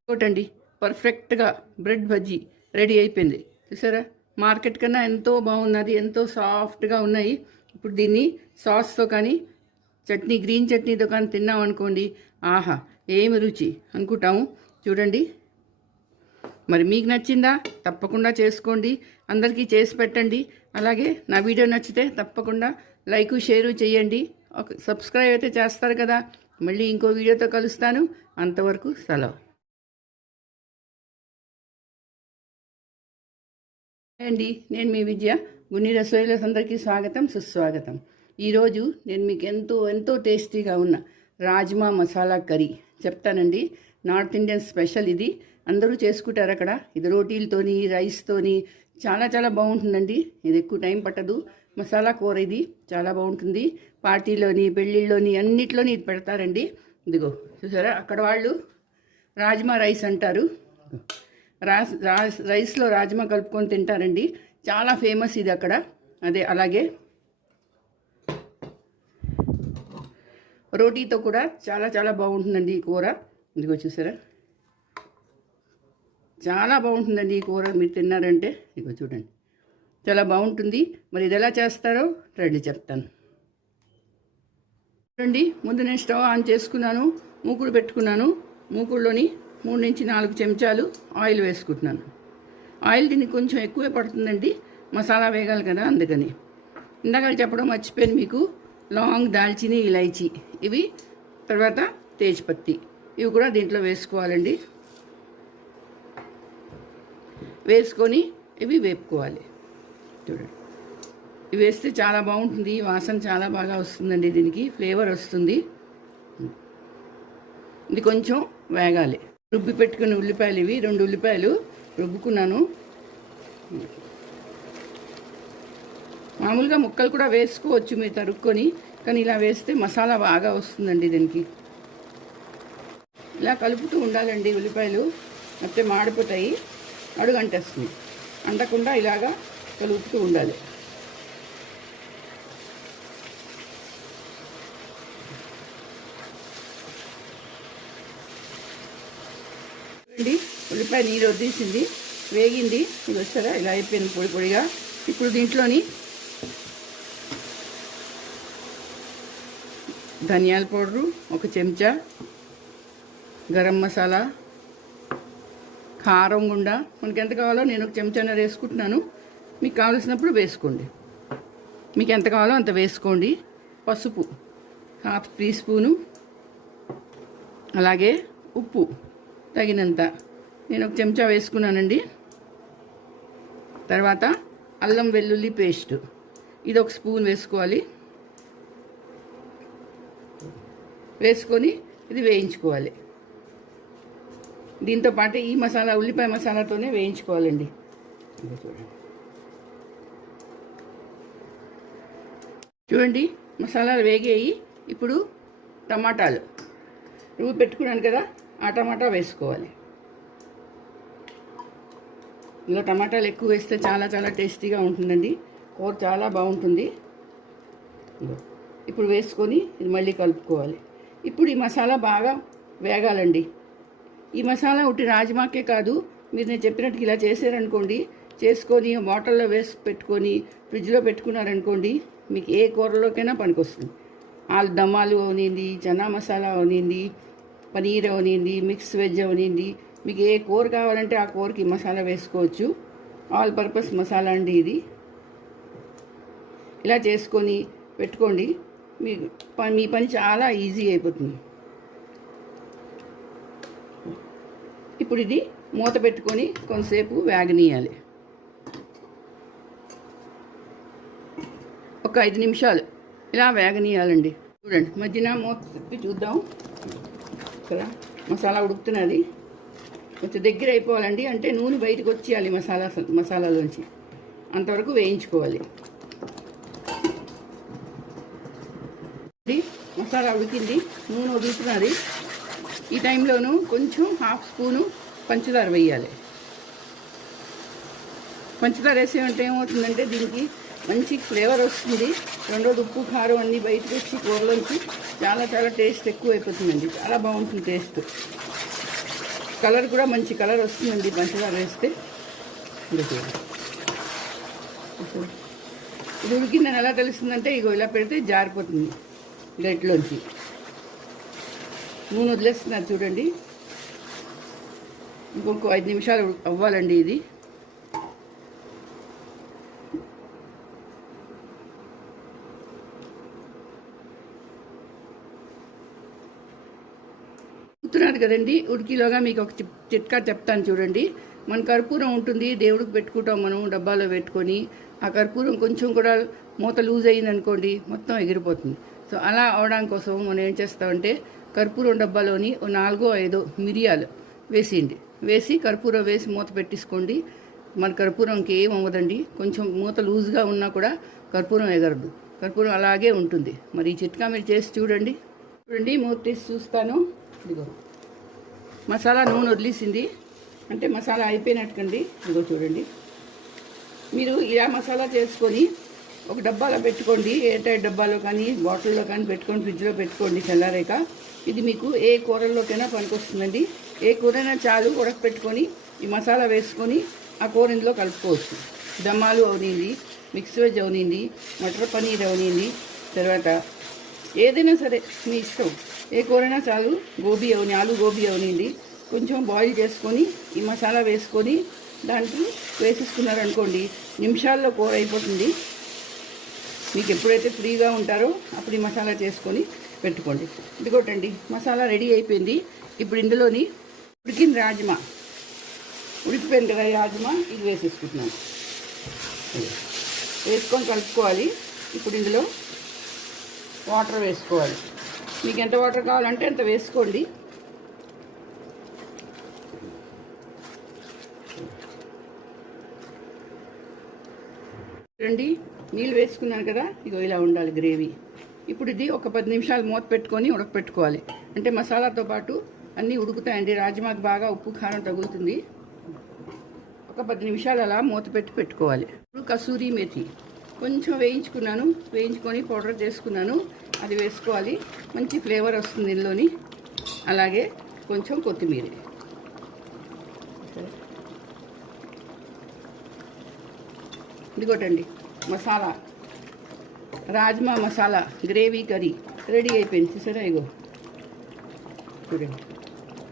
ఇంకోటండి పర్ఫెక్ట్గా బ్రెడ్ బజ్జీ రెడీ అయిపోయింది చూసారా. మార్కెట్ కన్నా ఎంతో బాగున్నది, ఎంతో సాఫ్ట్గా ఉన్నాయి. ఇప్పుడు దీన్ని సాస్తో కానీ చట్నీ, గ్రీన్ చట్నీతో కానీ తిన్నామనుకోండి, ఆహా ఏమి రుచి అనుకుంటాము. చూడండి మరి మీకు నచ్చిందా? తప్పకుండా చేసుకోండి, అందరికీ చేసి పెట్టండి. అలాగే నా వీడియో నచ్చితే తప్పకుండా లైక్ షేరు చేయండి. సబ్స్క్రైబ్ అయితే చేస్తారు కదా. మళ్ళీ ఇంకో వీడియోతో కలుస్తాను. అంతవరకు సెలవు అండి. నేను మీ విజయ. గున్ని రసోయిలోస్ అందరికీ స్వాగతం, సుస్వాగతం. ఈరోజు నేను మీకు ఎంతో ఎంతో టేస్టీగా ఉన్న రాజ్మా మసాలా కర్రీ చెప్తానండి. నార్త్ ఇండియన్ స్పెషల్ ఇది. అందరూ చేసుకుంటారు అక్కడ. ఇది రోటీలతోని, రైస్తోని చాలా చాలా బాగుంటుందండి. ఇది ఎక్కువ టైం పట్టదు. మసాలా కూర ఇది చాలా బాగుంటుంది. పార్టీలోని, పెళ్ళిళ్ళలోని అన్నిట్లోని ఇది పెడతారండి. ఇదిగో చూసారా, అక్కడ వాళ్ళు రాజ్మా రైస్ అంటారు. రైస్లో రాజ్మా కలుపుకొని తింటారండి. చాలా ఫేమస్ ఇది అక్కడ. అలాగే రోటీతో కూడా చాలా చాలా బాగుంటుందండి ఈ కూర. ఇదిగో చూసారా, చాలా బాగుంటుందండి ఈ కూర. మీరు తిన్నారంటే ఇదిగో చూడండి చాలా బాగుంటుంది. మరి ఇది ఎలా చేస్తారో రండి చెప్తాను. చూడండి, ముందు నేను స్టవ్ ఆన్ చేసుకున్నాను, మూకుడు పెట్టుకున్నాను. మూకుడులోని 3 నుంచి 4 చెంచాలు ఆయిల్ వేసుకుంటున్నాను. ఆయిల్ దీనికి కొంచెం ఎక్కువే పడుతుందండి, మసాలా వేగాలి కదా, అందుకని. ఇందాక చెప్పడం మర్చిపోయాను మీకు. లాంగ్, దాల్చిని, ఇలైచి ఇవి, తర్వాత తేజ్పత్తి ఇవి కూడా దీంట్లో వేసుకోవాలండి. వేసుకొని ఇవి వేపుకోవాలి. చూడండి, ఇవి వేస్తే చాలా బాగుంటుంది. వాసన చాలా బాగా వస్తుందండి, దీనికి ఫ్లేవర్ వస్తుంది. ఇది కొంచెం వేగాలి. రుబ్బి పెట్టుకున్న ఉల్లిపాయలు ఇవి 2 ఉల్లిపాయలు రుబ్బుకున్నాను. మామూలుగా ముక్కలు కూడా వేసుకోవచ్చు మీరు తరుక్కొని, కానీ ఇలా వేస్తే మసాలా బాగా వస్తుందండి దీనికి. ఇలా కలుపుతూ ఉండాలండి ఉల్లిపాయలు, అయితే మాడిపోతాయి, అడుగంటేస్తుంది. అంటకుండా ఇలాగా కలుపుతూ ఉండాలి. చూడండి, ఉల్లిపాయ నీరు వదిలేసింది, వేగింది. ఇది వస్తారా, ఇలా అయిపోయింది పొడి పొడిగా. ఇప్పుడు దీంట్లోని ధనియాల పౌడరు 1 చెంచా, గరం మసాలా, కారం గుండా మనకి ఎంత కావాలో నేను 1 చెంచాన్నర వేసుకుంటున్నాను. మీకు కావలసినప్పుడు వేసుకోండి, మీకు ఎంత కావాలో అంత వేసుకోండి. పసుపు 1/2 టీ స్పూను, అలాగే ఉప్పు తగినంత నేను 1 చెంచా వేసుకున్నానండి. తర్వాత అల్లం వెల్లుల్లి పేస్ట్ ఇది 1 స్పూన్ వేసుకోవాలి. వేసుకొని ఇది వేయించుకోవాలి. దీంతో పాటు ఈ మసాలా, ఉల్లిపాయ మసాలాతోనే వేయించుకోవాలండి. చూడండి, మసాలాలు వేగాయి. ఇప్పుడు టమాటాలు రుబ్బి పెట్టుకున్నాను కదా, ఆ టమాటా వేసుకోవాలి. ఇందులో టమాటాలు ఎక్కువ వేస్తే చాలా చాలా టేస్టీగా ఉంటుందండి. కూర చాలా బాగుంటుంది. ఇప్పుడు వేసుకొని ఇది మళ్ళీ కలుపుకోవాలి. ఇప్పుడు ఈ మసాలా బాగా వేగాలండి. ఈ మసాలా ఒకటి రాజ్మాకే కాదు, మీరు నేను చెప్పినట్టు ఇలా చేశారనుకోండి, చేసుకొని బాటిల్లో వేసి పెట్టుకొని ఫ్రిడ్జ్లో పెట్టుకున్నారనుకోండి, మీకు ఏ కూరలోకైనా పనికొస్తుంది. దమ్మాలు అవనింది, చనా మసాలా అవనింది, పనీర్ అవనింది, మిక్స్ వెజ్ అవనింది, మీకు ఏ కూర కావాలంటే ఆ కూరకి మసాలా వేసుకోవచ్చు. ఆల్ పర్పస్ మసాలా అండి ఇది. ఇలా చేసుకొని పెట్టుకోండి, మీ పని చాలా ఈజీ అయిపోతుంది. ఇప్పుడు ఇది మూత పెట్టుకొని కొంతసేపు వేగనీయాలి. ఒక 5 నిమిషాలు ఇలా వేగనీయాలండి. చూడండి, మధ్యన మూత తిప్పి చూద్దాం. ఇక్కడ మసాలా ఉడుకుతున్నది. కొంచెం దగ్గర అయిపోవాలండి, అంటే నూనె బయటకు వచ్చేయాలి మసాలాలోంచి, అంతవరకు వేయించుకోవాలి. మసాలా ఉడికింది, నూనె వదులుతున్నది. ఈ టైంలోనూ కొంచెం 1/2 స్పూను పంచదార వేయాలి. పంచదార వేసేమంటే ఏమవుతుందంటే దీనికి మంచి ఫ్లేవర్ వస్తుంది. రెండోది ఉప్పు కారం అన్నీ బయటకు వచ్చి కూరలోంచి చాలా చాలా టేస్ట్ ఎక్కువ అయిపోతుందండి. చాలా బాగుంటుంది టేస్ట్. కలర్ కూడా మంచి కలర్ వస్తుందండి పంచదార వేస్తే. ఇది ఉడికిందని ఎలా తెలుస్తుందంటే ఇగో ఇలా పెడితే జారిపోతుంది గట్లోంచి. నూనె వదిలేస్తున్నారు చూడండి. ఇంకొక 5 నిమిషాలు అవ్వాలండి ఇది. ఉడుకుతున్నది కదండి. ఉడికిలోగా మీకు ఒక చిట్కా చెప్తాను చూడండి. మన కర్పూరం ఉంటుంది, దేవుడికి పెట్టుకుంటాం మనం డబ్బాలో పెట్టుకొని. ఆ కర్పూరం కొంచెం కూడా మూత లూజ్ అయ్యిందనుకోండి మొత్తం ఎగిరిపోతుంది. సో అలా అవడం కోసం మనం ఏం చేస్తామంటే కర్పూరం డబ్బాలోని 4-5 మిరియాలు వేసేయండి. వేసి కర్పూరం వేసి మూత పెట్టేసుకోండి. మన కర్పూరంకి ఏం అవ్వదండి. కొంచెం మూత లూజ్గా ఉన్నా కూడా కర్పూరం ఎగరదు, కర్పూరం అలాగే ఉంటుంది. మరి ఈ చిట్కా మీరు చేసి చూడండి. మూత తీసి చూస్తాను. ఇదిగో మసాలా నూనె వదిలేసింది, అంటే మసాలా అయిపోయినట్టుకండి. ఇదిగో చూడండి. మీరు ఇలా మసాలా చేసుకొని ఒక డబ్బాలో పెట్టుకోండి, ఎయిర్ టైట్ డబ్బాలో కానీ బాటిల్లో కానీ పెట్టుకొని ఫ్రిడ్జ్లో పెట్టుకోండి చల్లారాక. ఇది మీకు ఏ కూరల్లోకైనా పనికొస్తుందండి. ఏ కూరైనా చాలు ఉడకపెట్టుకొని ఈ మసాలా వేసుకొని ఆ కూర ఇందులో కలుపుకోవచ్చు. దమ్మాలు అవనింది, మిక్స్ వెజ్ అవనింది, మటర్ పనీర్ అవనింది, తర్వాత ఏదైనా సరే మీ ఇష్టం. ఏ కూరైనా చాలు. ఆలు గోబీ అవనింది కొంచెం బాయిల్ చేసుకొని ఈ మసాలా వేసుకొని దాంట్లో వేసేసుకున్నారనుకోండి, నిమిషాల్లో కూర అయిపోతుంది. మీకు ఎప్పుడైతే ఫ్రీగా ఉంటారో అప్పుడు ఈ మసాలా చేసుకొని పెట్టుకోండి. ఇదిగోటండి మసాలా రెడీ అయిపోయింది. ఇప్పుడు ఇందులోని ఉడికిన రాజ్మా, ఉడికిపోయింది కదా ఈ రాజ్మా, ఇది వేసేసుకుంటున్నాను. వేసుకొని కలుపుకోవాలి. ఇప్పుడు ఇందులో వాటర్ వేసుకోవాలి. మీకు ఎంత వాటర్ కావాలంటే అంత వేసుకోండి. చూడండి, నీళ్ళు వేసుకున్నాను కదా, ఇగో ఇలా ఉండాలి గ్రేవీ. ఇప్పుడు ఇది ఒక 10 నిమిషాలు మూత పెట్టుకొని ఉడకపెట్టుకోవాలి. అంటే మసాలాతో పాటు అన్నీ ఉడుకుతాయండి. రాజ్మాకి బాగా ఉప్పు కారం తగులుతుంది. ఒక 10 నిమిషాలు అలా మూత పెట్టుకోవాలి. ఇప్పుడు కసూరి మేతి కొంచెం వేయించుకొని పౌడర్ చేసుకున్నాను, అది వేసుకోవాలి. మంచి ఫ్లేవర్ వస్తుంది ఇందులోని. అలాగే కొంచెం కొత్తిమీర. ఇదిగోటండి masala, rajma masala gravy curry ready అయిపోయింది. చూసారా, ఇగో చూడండి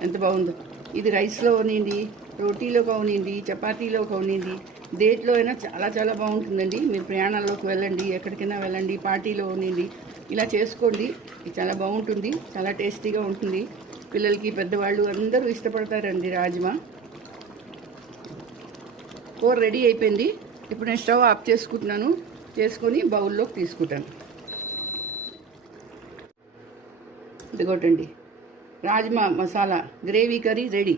ఎంత బాగుందో. ఇది రైస్లో ఉనింది, రోటీలో ఉనింది, చపాతీలో ఉనింది, దేంట్లో అయినా చాలా చాలా బాగుంటుందండి. మీరు ప్రయాణాల్లోకి వెళ్ళండి, ఎక్కడికైనా వెళ్ళండి, పార్టీలో ఉనింది, ఇలా చేసుకోండి. ఇది చాలా బాగుంటుంది, చాలా టేస్టీగా ఉంటుంది. పిల్లలకి పెద్దవాళ్ళు అందరూ ఇష్టపడతారండి రాజ్మా. కూర రెడీ అయిపోయింది. ఇప్పుడు నేను స్టవ్ ఆఫ్ చేసుకుంటున్నాను. చేసుకొని బౌల్లోకి తీసుకుంటాను. ఇదిగోటండి rajma masala gravy curry ready.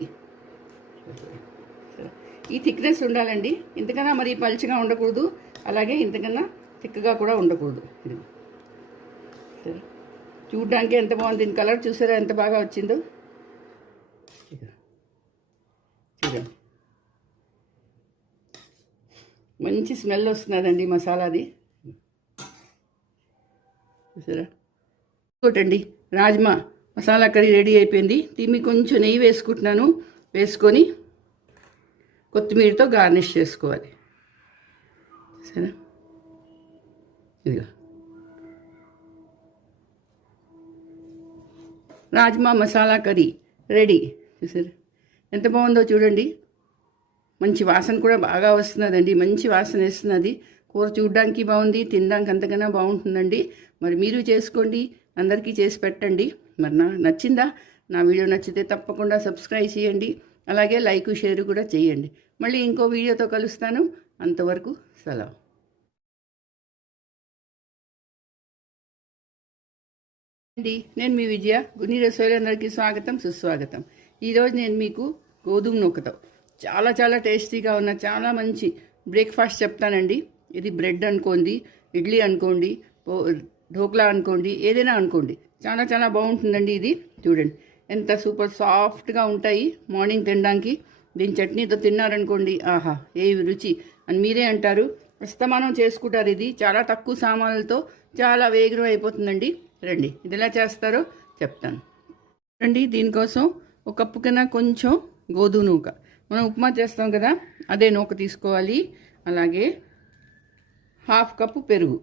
ఈ థిక్నెస్ ఉండాలండి. ఇంతకన్నా మరి పల్చగా ఉండకూడదు, అలాగే ఇంతకన్నా థిక్గా కూడా ఉండకూడదు. సరే, చూడడానికి ఎంత బాగుంది. దీని కలర్ చూసారా ఎంత బాగా వచ్చిందో. చూడండి మంచి స్మెల్ వస్తున్నదండి మసాలాది. చూసారా? ఇంకోటండి, రాజ్మా మసాలా కర్రీ రెడీ అయిపోయింది. దీన్ని కొంచెం నెయ్యి వేసుకుంటున్నాను. వేసుకొని కొత్తిమీరతో గార్నిష్ చేసుకోవాలి. సరే, ఇదిగో రాజ్మా మసాలా కర్రీ రెడీ. చూసారు ఎంత బాగుందో చూడండి. మంచి వాసన కూడా బాగా వస్తున్నదండి. మంచి వాసన వేస్తున్నది. కూర చూడడానికి బాగుంది, తినడానికి అంతకన్నా బాగుంటుందండి. మరి మీరు చేసుకోండి, అందరికీ చేసి పెట్టండి. మరి నచ్చిందా? నా వీడియో నచ్చితే తప్పకుండా సబ్స్క్రైబ్ చేయండి. అలాగే లైక్ షేర్ కూడా చేయండి. మళ్ళీ ఇంకో వీడియోతో కలుస్తాను. అంతవరకు సెలవు. అండి, నేను మీ విజయ. గుని రసోయిలందరికీ స్వాగతం, సుస్వాగతం. ఈరోజు నేను మీకు గోధుమ నూకతో చాలా చాలా టేస్టీగా ఉన్న చాలా మంచి బ్రేక్ఫాస్ట్ చెప్తానండి. ఇది బ్రెడ్ అనుకోండి, ఇడ్లీ అనుకోండి, ఢోక్లా అనుకోండి, ఏదైనా అనుకోండి, చాలా చాలా బాగుంటుందండి. ఇది చూడండి ఎంత సూపర్ సాఫ్ట్గా ఉంటాయి మార్నింగ్ తినడానికి. దీని చట్నీతో తిన్నారనుకోండి, ఆహా ఏ రుచి అని మీరే అంటారు. అస్తమానం చేసుకుంటారు. ఇది చాలా తక్కువ సామాన్లతో చాలా వేగం అయిపోతుందండి. రండి, ఇది ఎలా చేస్తారో చెప్తాను. రండి, దీనికోసం ఒక కప్పు కన్నా కొంచెం గోధుమ నూక, మనం ఉప్మా చేస్తాం కదా అదే నూక తీసుకోవాలి. అలాగే హాఫ్ కప్పు పెరుగు.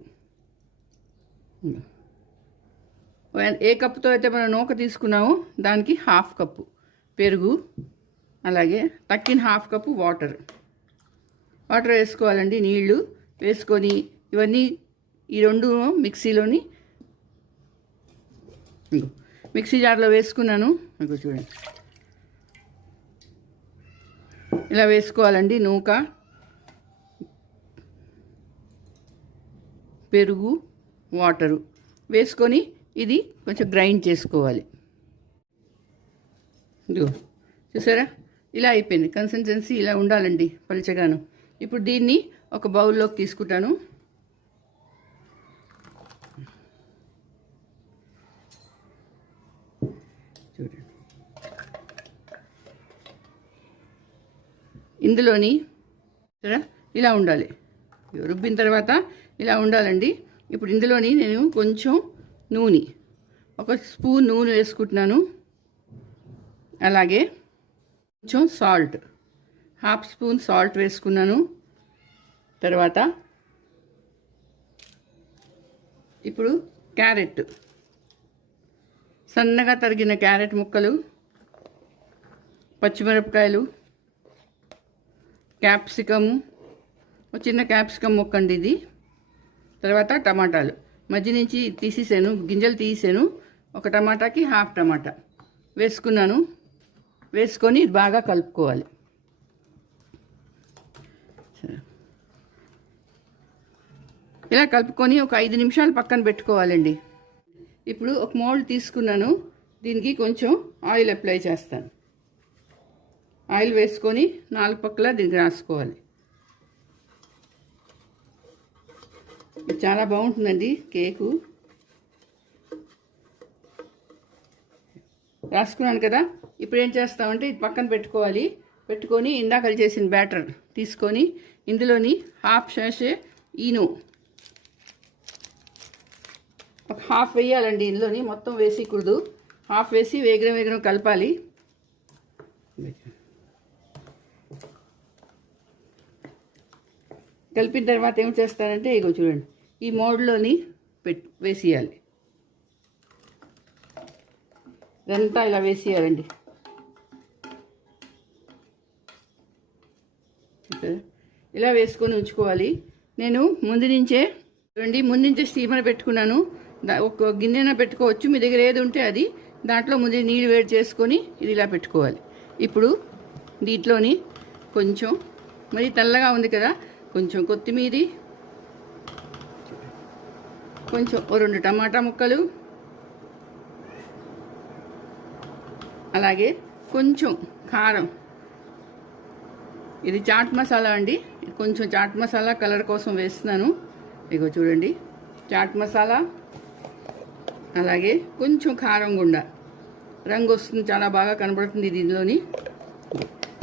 ఏ కప్పుతో అయితే మనం నూక తీసుకున్నామో దానికి హాఫ్ కప్పు పెరుగు. అలాగే తక్కిన హాఫ్ కప్పు వాటర్ వేసుకోవాలండి. నీళ్లు వేసుకొని ఇవన్నీ ఈ రెండు మిక్సీ జార్లో వేసుకున్నాను. మీకు చూడండి ఇలా వేసుకోవాలండి. నూక, పెరుగు, వాటరు వేసుకొని ఇది కొంచెం గ్రైండ్ చేసుకోవాలి. ఇదిగో చూసారా, ఇలా అయిపోయింది. కన్సిస్టెన్సీ ఇలా ఉండాలండి, పలుచగాను. ఇప్పుడు దీన్ని ఒక బౌల్లోకి తీసుకుంటాను. చూడండి, ఇందులోని ఇలా ఉండాలి. రుబ్బిన తర్వాత ఇలా ఉండాలండి. ఇప్పుడు ఇందులోని నేను కొంచెం నూనె, ఒక స్పూన్ నూనె వేసుకుంటున్నాను. అలాగే కొంచెం సాల్ట్, హాఫ్ స్పూన్ సాల్ట్ వేసుకున్నాను. తర్వాత ఇప్పుడు క్యారెట్, సన్నగా తరిగిన క్యారెట్ ముక్కలు, పచ్చిమిరపకాయలు, క్యాప్సికము, ఒక చిన్న క్యాప్సికమ్ ముక్క అండి ఇది. తర్వాత టమాటాలు మధ్య నుంచి తీసేసాను, గింజలు తీసాను. ఒక టమాటాకి హాఫ్ టమాటా వేసుకున్నాను. వేసుకొని బాగా కలుపుకోవాలి. ఇలా కలుపుకొని ఒక 5 నిమిషాలు పక్కన పెట్టుకోవాలండి. ఇప్పుడు ఒక మోల్డ్ తీసుకున్నాను. దీనికి కొంచెం ఆయిల్ అప్లై చేస్తాను. ఆయిల్ వేసుకొని 4 పక్కల దీనికి రాసుకోవాలి. చాలా బాగుంటుందండి కేకు. రాసుకున్నాను కదా. ఇప్పుడు ఏం చేస్తామంటే ఇది పక్కన పెట్టుకోవాలి. పెట్టుకొని ఇందాక చేసిన బ్యాటర్ తీసుకొని ఇందులోని హాఫ్ శాషే ఈనో, ఒక హాఫ్ వేయాలండి. ఇందులోని మొత్తం వేసేకూడదు, హాఫ్ వేసి వేగరం కలపాలి. కలిపిన తర్వాత ఏం చేస్తారంటే ఇగో చూడండి, ఈ మోడ్లోని వేసేయాలి. ఇదంతా ఇలా వేసేయాలండి. ఇలా వేసుకొని ఉంచుకోవాలి. నేను ముందు నుంచే స్టీమర్ పెట్టుకున్నాను. ఒక గిన్నెన పెట్టుకోవచ్చు, మీ దగ్గర ఏది ఉంటే అది. దాంట్లో ముందు నీళ్ళు వేడి చేసుకొని ఇది ఇలా పెట్టుకోవాలి. ఇప్పుడు దీంట్లోని కొంచెం, మరి తెల్లగా ఉంది కదా, కొంచెం కొత్తిమీర, కొంచెం 2 టమాటా ముక్కలు, అలాగే కొంచెం కారం. ఇది చాట్ మసాలా అండి. కొంచెం చాట్ మసాలా కలర్ కోసం వేస్తున్నాను. ఇగో చూడండి, చాట్ మసాలా, అలాగే కొంచెం కారం గుండా, రంగు వస్తుంది, చాలా బాగా కనబడుతుంది దీనిలోని.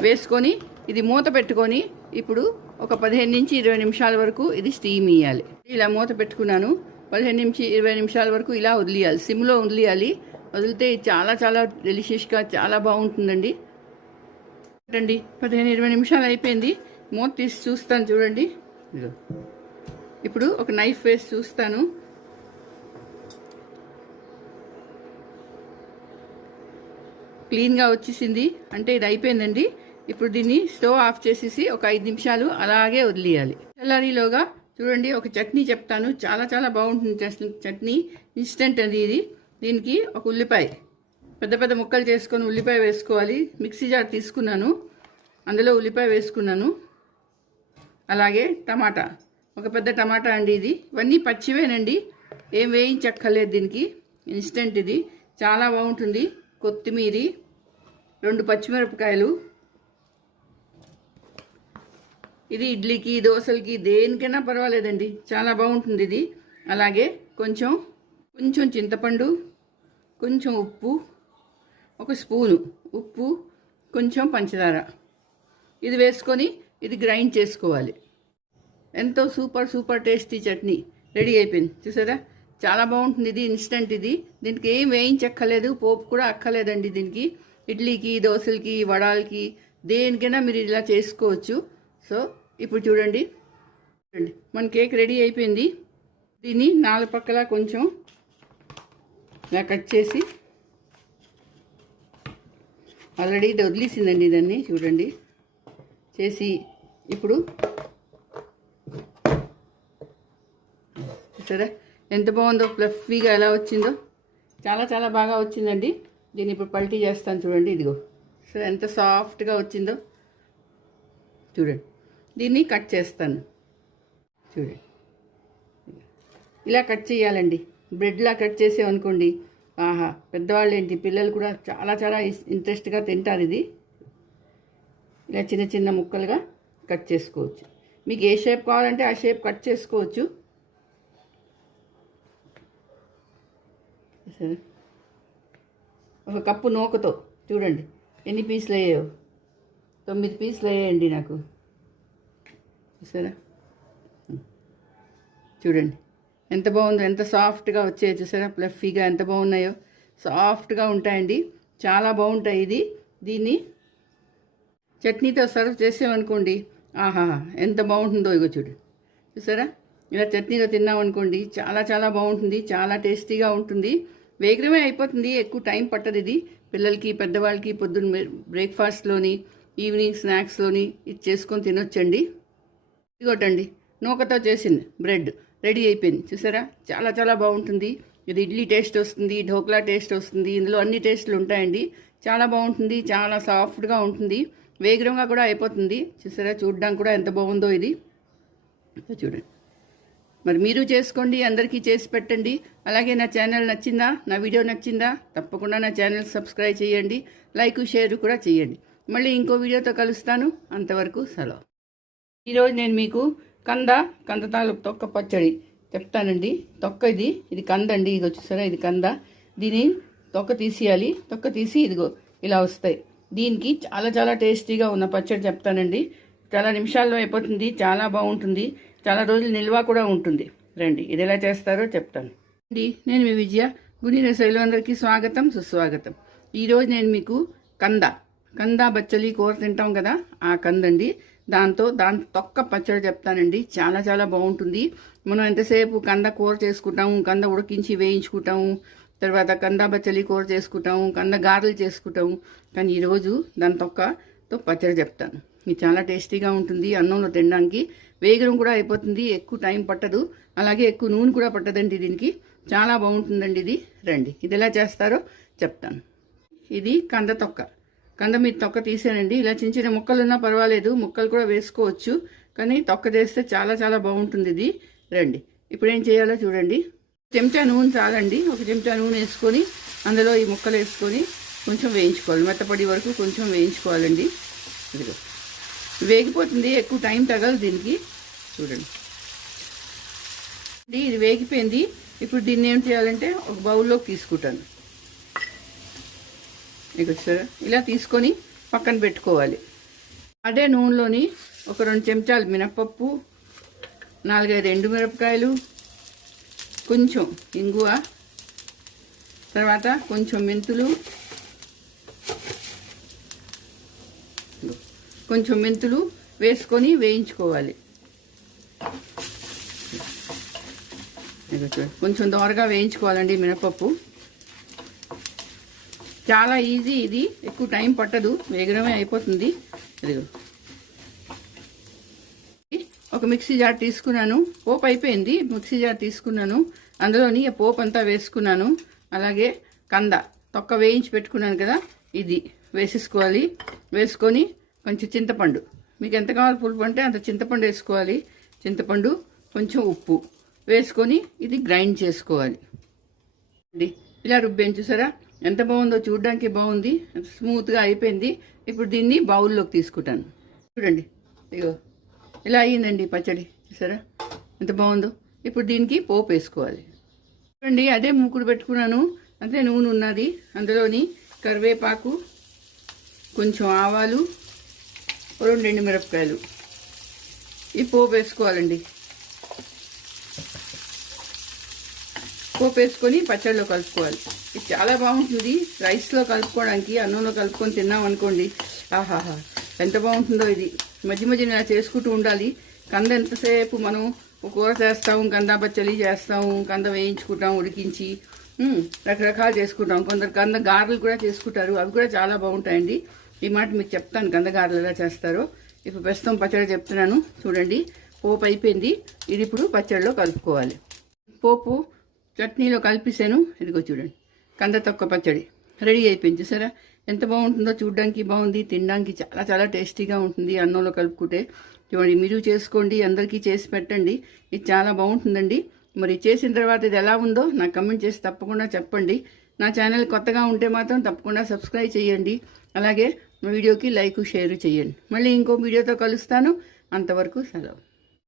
వేసుకొని ఇది మూత పెట్టుకొని ఇప్పుడు ఒక 15 నుంచి 20 నిమిషాల వరకు ఇది స్టీమ్ ఇవ్వాలి. ఇలా మూత పెట్టుకున్నాను. 15 నుంచి 20 నిమిషాల వరకు ఇలా వదిలేయాలి, సిమ్లో వదిలేయాలి. వదిలితే చాలా చాలా డెలిషియస్గా చాలా బాగుంటుందండి. చూడండి 15-20 నిమిషాలు అయిపోయింది. మూత తీసి చూస్తాను చూడండి. ఇప్పుడు ఒక నైఫ్ వేసి చూస్తాను. క్లీన్గా వచ్చేసింది, అంటే ఇది అయిపోయిందండి. ఇప్పుడు దీన్ని స్టవ్ ఆఫ్ చేసేసి ఒక 5 నిమిషాలు అలాగే వదిలేయాలి. చల్లారిలోగా చూడండి ఒక చట్నీ చెప్తాను, చాలా చాలా బాగుంటుంది చట్నీ. ఇన్స్టెంట్ అది ఇది. దీనికి ఒక ఉల్లిపాయ పెద్ద పెద్ద ముక్కలు చేసుకొని ఉల్లిపాయ వేసుకోవాలి. మిక్సీ జార్ తీసుకున్నాను, అందులో ఉల్లిపాయ వేసుకున్నాను. అలాగే టమాటా, ఒక పెద్ద టమాటా అండి ఇది. ఇవన్నీ పచ్చివేనండి, ఏం వేయించక్కర్లేదు దీనికి. ఇన్స్టెంట్ ఇది, చాలా బాగుంటుంది. కొత్తిమీర, 2 పచ్చిమిరపకాయలు. ఇది ఇడ్లీకి దోశలకి దేనికైనా పర్వాలేదండి, చాలా బాగుంటుంది ఇది. అలాగే కొంచెం చింతపండు, కొంచెం ఉప్పు, 1 స్పూను ఉప్పు, కొంచెం పంచదార. ఇది వేసుకొని ఇది గ్రైండ్ చేసుకోవాలి. ఎంతో సూపర్ టేస్టీ చట్నీ రెడీ అయిపోయింది. చూసారా, చాలా బాగుంటుంది ఇది. ఇన్స్టెంట్ ఇది, దీనికి ఏం వేయించక్కర్లేదు, పోపు కూడా అక్కర్లేదండి దీనికి. ఇడ్లీకి దోశలకి వడాలకి దేనికైనా మీరు ఇలా చేసుకోవచ్చు. సో ఇప్పుడు చూడండి మన కేక్ రెడీ అయిపోయింది. దీన్ని 4 పక్కల కొంచెం ఇలా కట్ చేసి, ఆల్రెడీ ఇది వదిలేసిందండి దాన్ని చూడండి చేసి. ఇప్పుడు చూసారా ఎంత బాగుందో, ఫ్లఫీగా ఎలా వచ్చిందో, చాలా చాలా బాగా వచ్చిందండి. దీన్ని ఇప్పుడు పల్టీ చేస్తాను చూడండి. ఇదిగో సో ఎంత సాఫ్ట్గా వచ్చిందో చూడండి. దీన్ని కట్ చేస్తాను చూడండి. ఇలా కట్ చేయాలండి, బ్రెడ్లా కట్ చేసామనుకోండి, ఆహా, పెద్దవాళ్ళు ఏంటి పిల్లలు కూడా చాలా చాలా ఇంట్రెస్ట్గా తింటారు ఇది. ఇలా చిన్న చిన్న ముక్కలుగా కట్ చేసుకోవచ్చు. మీకు ఏ షేప్ కావాలంటే ఆ షేప్ కట్ చేసుకోవచ్చు. సరే, 1 కప్పు నూకతో చూడండి ఎన్ని పీసులు అయ్యాయో. 9 పీసులు అయ్యాయండి నాకు. చూసారా, చూడండి ఎంత బాగుందో, ఎంత సాఫ్ట్గా వచ్చాయో. చూసారా ఫ్లఫీగా ఎంత బాగున్నాయో, సాఫ్ట్గా ఉంటాయండి, చాలా బాగుంటాయి. ఇది దీన్ని చట్నీతో సర్వ్ చేసామనుకోండి, ఆహా ఎంత బాగుంటుందో. ఇగో చూడండి, చూసారా, ఇలా చట్నీతో తిన్నామనుకోండి చాలా చాలా బాగుంటుంది, చాలా టేస్టీగా ఉంటుంది. వేగమే అయిపోతుంది, ఎక్కువ టైం పట్టదు ఇది. పిల్లలకి పెద్దవాళ్ళకి పొద్దున్న బ్రేక్ఫాస్ట్లోని ఈవినింగ్ స్నాక్స్లోని ఇది చేసుకొని తినొచ్చండి. ఇదిగోటండి నూకతో చేసిన బ్రెడ్ రెడీ అయిపోయింది. చూసారా, చాలా చాలా బాగుంటుంది. ఇది ఇడ్లీ టేస్ట్ వస్తుంది, ఢోక్లా టేస్ట్ వస్తుంది, ఇందులో అన్ని టేస్ట్లు ఉంటాయండి. చాలా బాగుంటుంది, చాలా సాఫ్ట్గా ఉంటుంది, వేగరంగా కూడా అయిపోతుంది. చూసారా, చూడడానికి కూడా ఎంత బాగుందో ఇది. చూడండి, మరి మీరు చేసుకోండి, అందరికీ చేసి పెట్టండి. అలాగే నా ఛానల్ నచ్చిందా, నా వీడియో నచ్చిందా, తప్పకుండా నా ఛానల్ సబ్స్క్రైబ్ చేయండి, లైక్ షేర్ కూడా చేయండి. మళ్ళీ ఇంకో వీడియోతో కలుస్తాను, అంతవరకు సెలవు. ఈరోజు నేను మీకు కంద తాలూకు తొక్క పచ్చడి చెప్తానండి. తొక్క ఇది కందండి. ఇదిగో చూసారా, ఇది కంద. దీని తొక్క తీసేయాలి. తొక్క తీసి ఇదిగో ఇలా వస్తాయి. దీనికి చాలా చాలా టేస్టీగా ఉన్న పచ్చడి చెప్తానండి. చాలా నిమిషాల్లో అయిపోతుంది, చాలా బాగుంటుంది, చాలా రోజులు నిల్వ కూడా ఉంటుంది. రండి, ఇది ఎలా చేస్తారో చెప్తాను అండి. నేను మీ విజయ. గుడి రసైలు అందరికీ స్వాగతం, సుస్వాగతం. ఈరోజు నేను మీకు కంద బచ్చలి కూర తింటాం కదా, ఆ కందండి. దాని తొక్క పచ్చడి చెప్తానండి. చాలా చాలా బాగుంటుంది. మనం ఎంతసేపు కంద కూర చేసుకుంటాము, కంద ఉడికించి వేయించుకుంటాము, తర్వాత కంద బచ్చలి కూర చేసుకుంటాము, కంద గారెలు చేసుకుంటాము. కానీ ఈరోజు దాని తొక్కతో పచ్చడి చెప్తాను. ఇది చాలా టేస్టీగా ఉంటుంది, అన్నంలో తినడానికి. వేగరం కూడా అయిపోతుంది, ఎక్కువ టైం పట్టదు, అలాగే ఎక్కువ నూనె కూడా పట్టదండి దీనికి. చాలా బాగుంటుందండి ఇది. రండి, ఇది ఎలా చేస్తారో చెప్తాను. ఇది కంద మీద తొక్క తీసానండి. ఇలా చిన్న చిన్న ముక్కలు ఉన్నా పర్వాలేదు, ముక్కలు కూడా వేసుకోవచ్చు, కానీ తొక్క చేస్తే చాలా చాలా బాగుంటుంది ఇది. రండి, ఇప్పుడు ఏం చేయాలో చూడండి. చెంచా నూనె చాలండి. 1 చెంచా నూనె వేసుకొని అందులో ఈ ముక్కలు వేసుకొని కొంచెం వేయించుకోవాలి, మెత్తపడి వరకు కొంచెం వేయించుకోవాలండి. ఇదిగో వేగిపోతుంది, ఎక్కువ టైం తగలదు దీనికి. చూడండి, ఇది వేగిపోయింది. ఇప్పుడు దీన్ని ఏం చేయాలంటే ఒక బౌల్లోకి తీసుకుంటాను. ఇక సరే, ఇలా తీసుకొని పక్కన పెట్టుకోవాలి. అదే నూనెలోని ఒక 2 చెంచాలు మినపప్పు, 4-5 ఎండుమిరపకాయలు, కొంచెం ఇంగువ, తర్వాత కొంచెం మెంతులు వేసుకొని వేయించుకోవాలి. కొంచెం దోరగా వేయించుకోవాలండి మినపప్పు. చాలా ఈజీ, ఇది ఎక్కువ టైం పట్టదు, వేగమే అయిపోతుంది. ఇదిగో ఒక మిక్సీ జార్ తీసుకున్నాను, పోపు అయిపోయింది. మిక్సీ జార్ తీసుకున్నాను, అందులోని పోపు అంతా వేసుకున్నాను. అలాగే తొక్క వేయించి పెట్టుకున్నాను కదా, ఇది వేసేసుకోవాలి. వేసుకొని కొంచెం చింతపండు, మీకు ఎంత కావాలి పులుపు అంటే అంత చింతపండు వేసుకోవాలి. చింతపండు, కొంచెం ఉప్పు వేసుకొని ఇది గ్రైండ్ చేసుకోవాలి. ఇలా రుబ్బాను, చూసారా ఎంత బాగుందో, చూడడానికి బాగుంది, స్మూత్గా అయిపోయింది. ఇప్పుడు దీన్ని బౌల్లోకి తీసుకుంటాను. చూడండి, ఇగో ఇలా అయ్యిందండి పచ్చడి, చూసారా ఎంత బాగుందో. ఇప్పుడు దీనికి పోపు వేసుకోవాలి. చూడండి, అదే మూకుడు పెట్టుకున్నాను, అంతే నూనె ఉన్నది. అందులోని కరివేపాకు, కొంచెం ఆవాలు, 2 ఎండుమిరపకాయలు, ఈ పోపు వేసుకోవాలండి. పోపు వేసుకొని పచ్చడిలో కలుపుకోవాలి. ఇది చాలా బాగుంటుంది, రైస్లో కలుపుకోవడానికి, అన్నంలో కలుపుకొని తిన్నామనుకోండి, ఆహాహా ఎంత బాగుంటుందో. ఇది మధ్య మధ్య ఇలా చేసుకుంటూ ఉండాలి. ఎంతసేపు మనం కూర చేస్తాము, పచ్చడి చేస్తాము, వేయించుకుంటాం, ఉడికించి రకరకాలు చేసుకుంటాం. కొందరు గారెలు కూడా చేసుకుంటారు, అవి కూడా చాలా బాగుంటాయండి. ఈ మాట మీకు చెప్తాను, గారెలు ఎలా చేస్తారో. ఇప్పుడు ప్రస్తుతం పచ్చడి చెప్తున్నాను, చూడండి. పోపు అయిపోయింది, ఇది ఇప్పుడు పచ్చడిలో కలుపుకోవాలి. పోపు చట్నీలో కలిపేసాను, ఇదిగో చూడండి, తొక్క పచ్చడి రెడీ అయిపోయింది. చూసారా ఎంత బాగుంటుందో, చూడడానికి బాగుంది, తినడానికి చాలా చాలా టేస్టీగా ఉంటుంది అన్నంలో కలుపుకుంటే. చూడండి, మీరు చేసుకోండి, అందరికీ చేసి పెట్టండి, ఇది చాలా బాగుంటుందండి. మరి చేసిన తర్వాత ఇది ఎలా ఉందో నాకు కమెంట్ చేసి తప్పకుండా చెప్పండి. నా ఛానల్ కొత్తగా ఉంటే మాత్రం తప్పకుండా సబ్స్క్రైబ్ చేయండి. అలాగే వీడియోకి లైక్, షేర్ చేయండి. మళ్ళీ ఇంకో వీడియోతో కలుస్తాను, అంతవరకు సెలవు.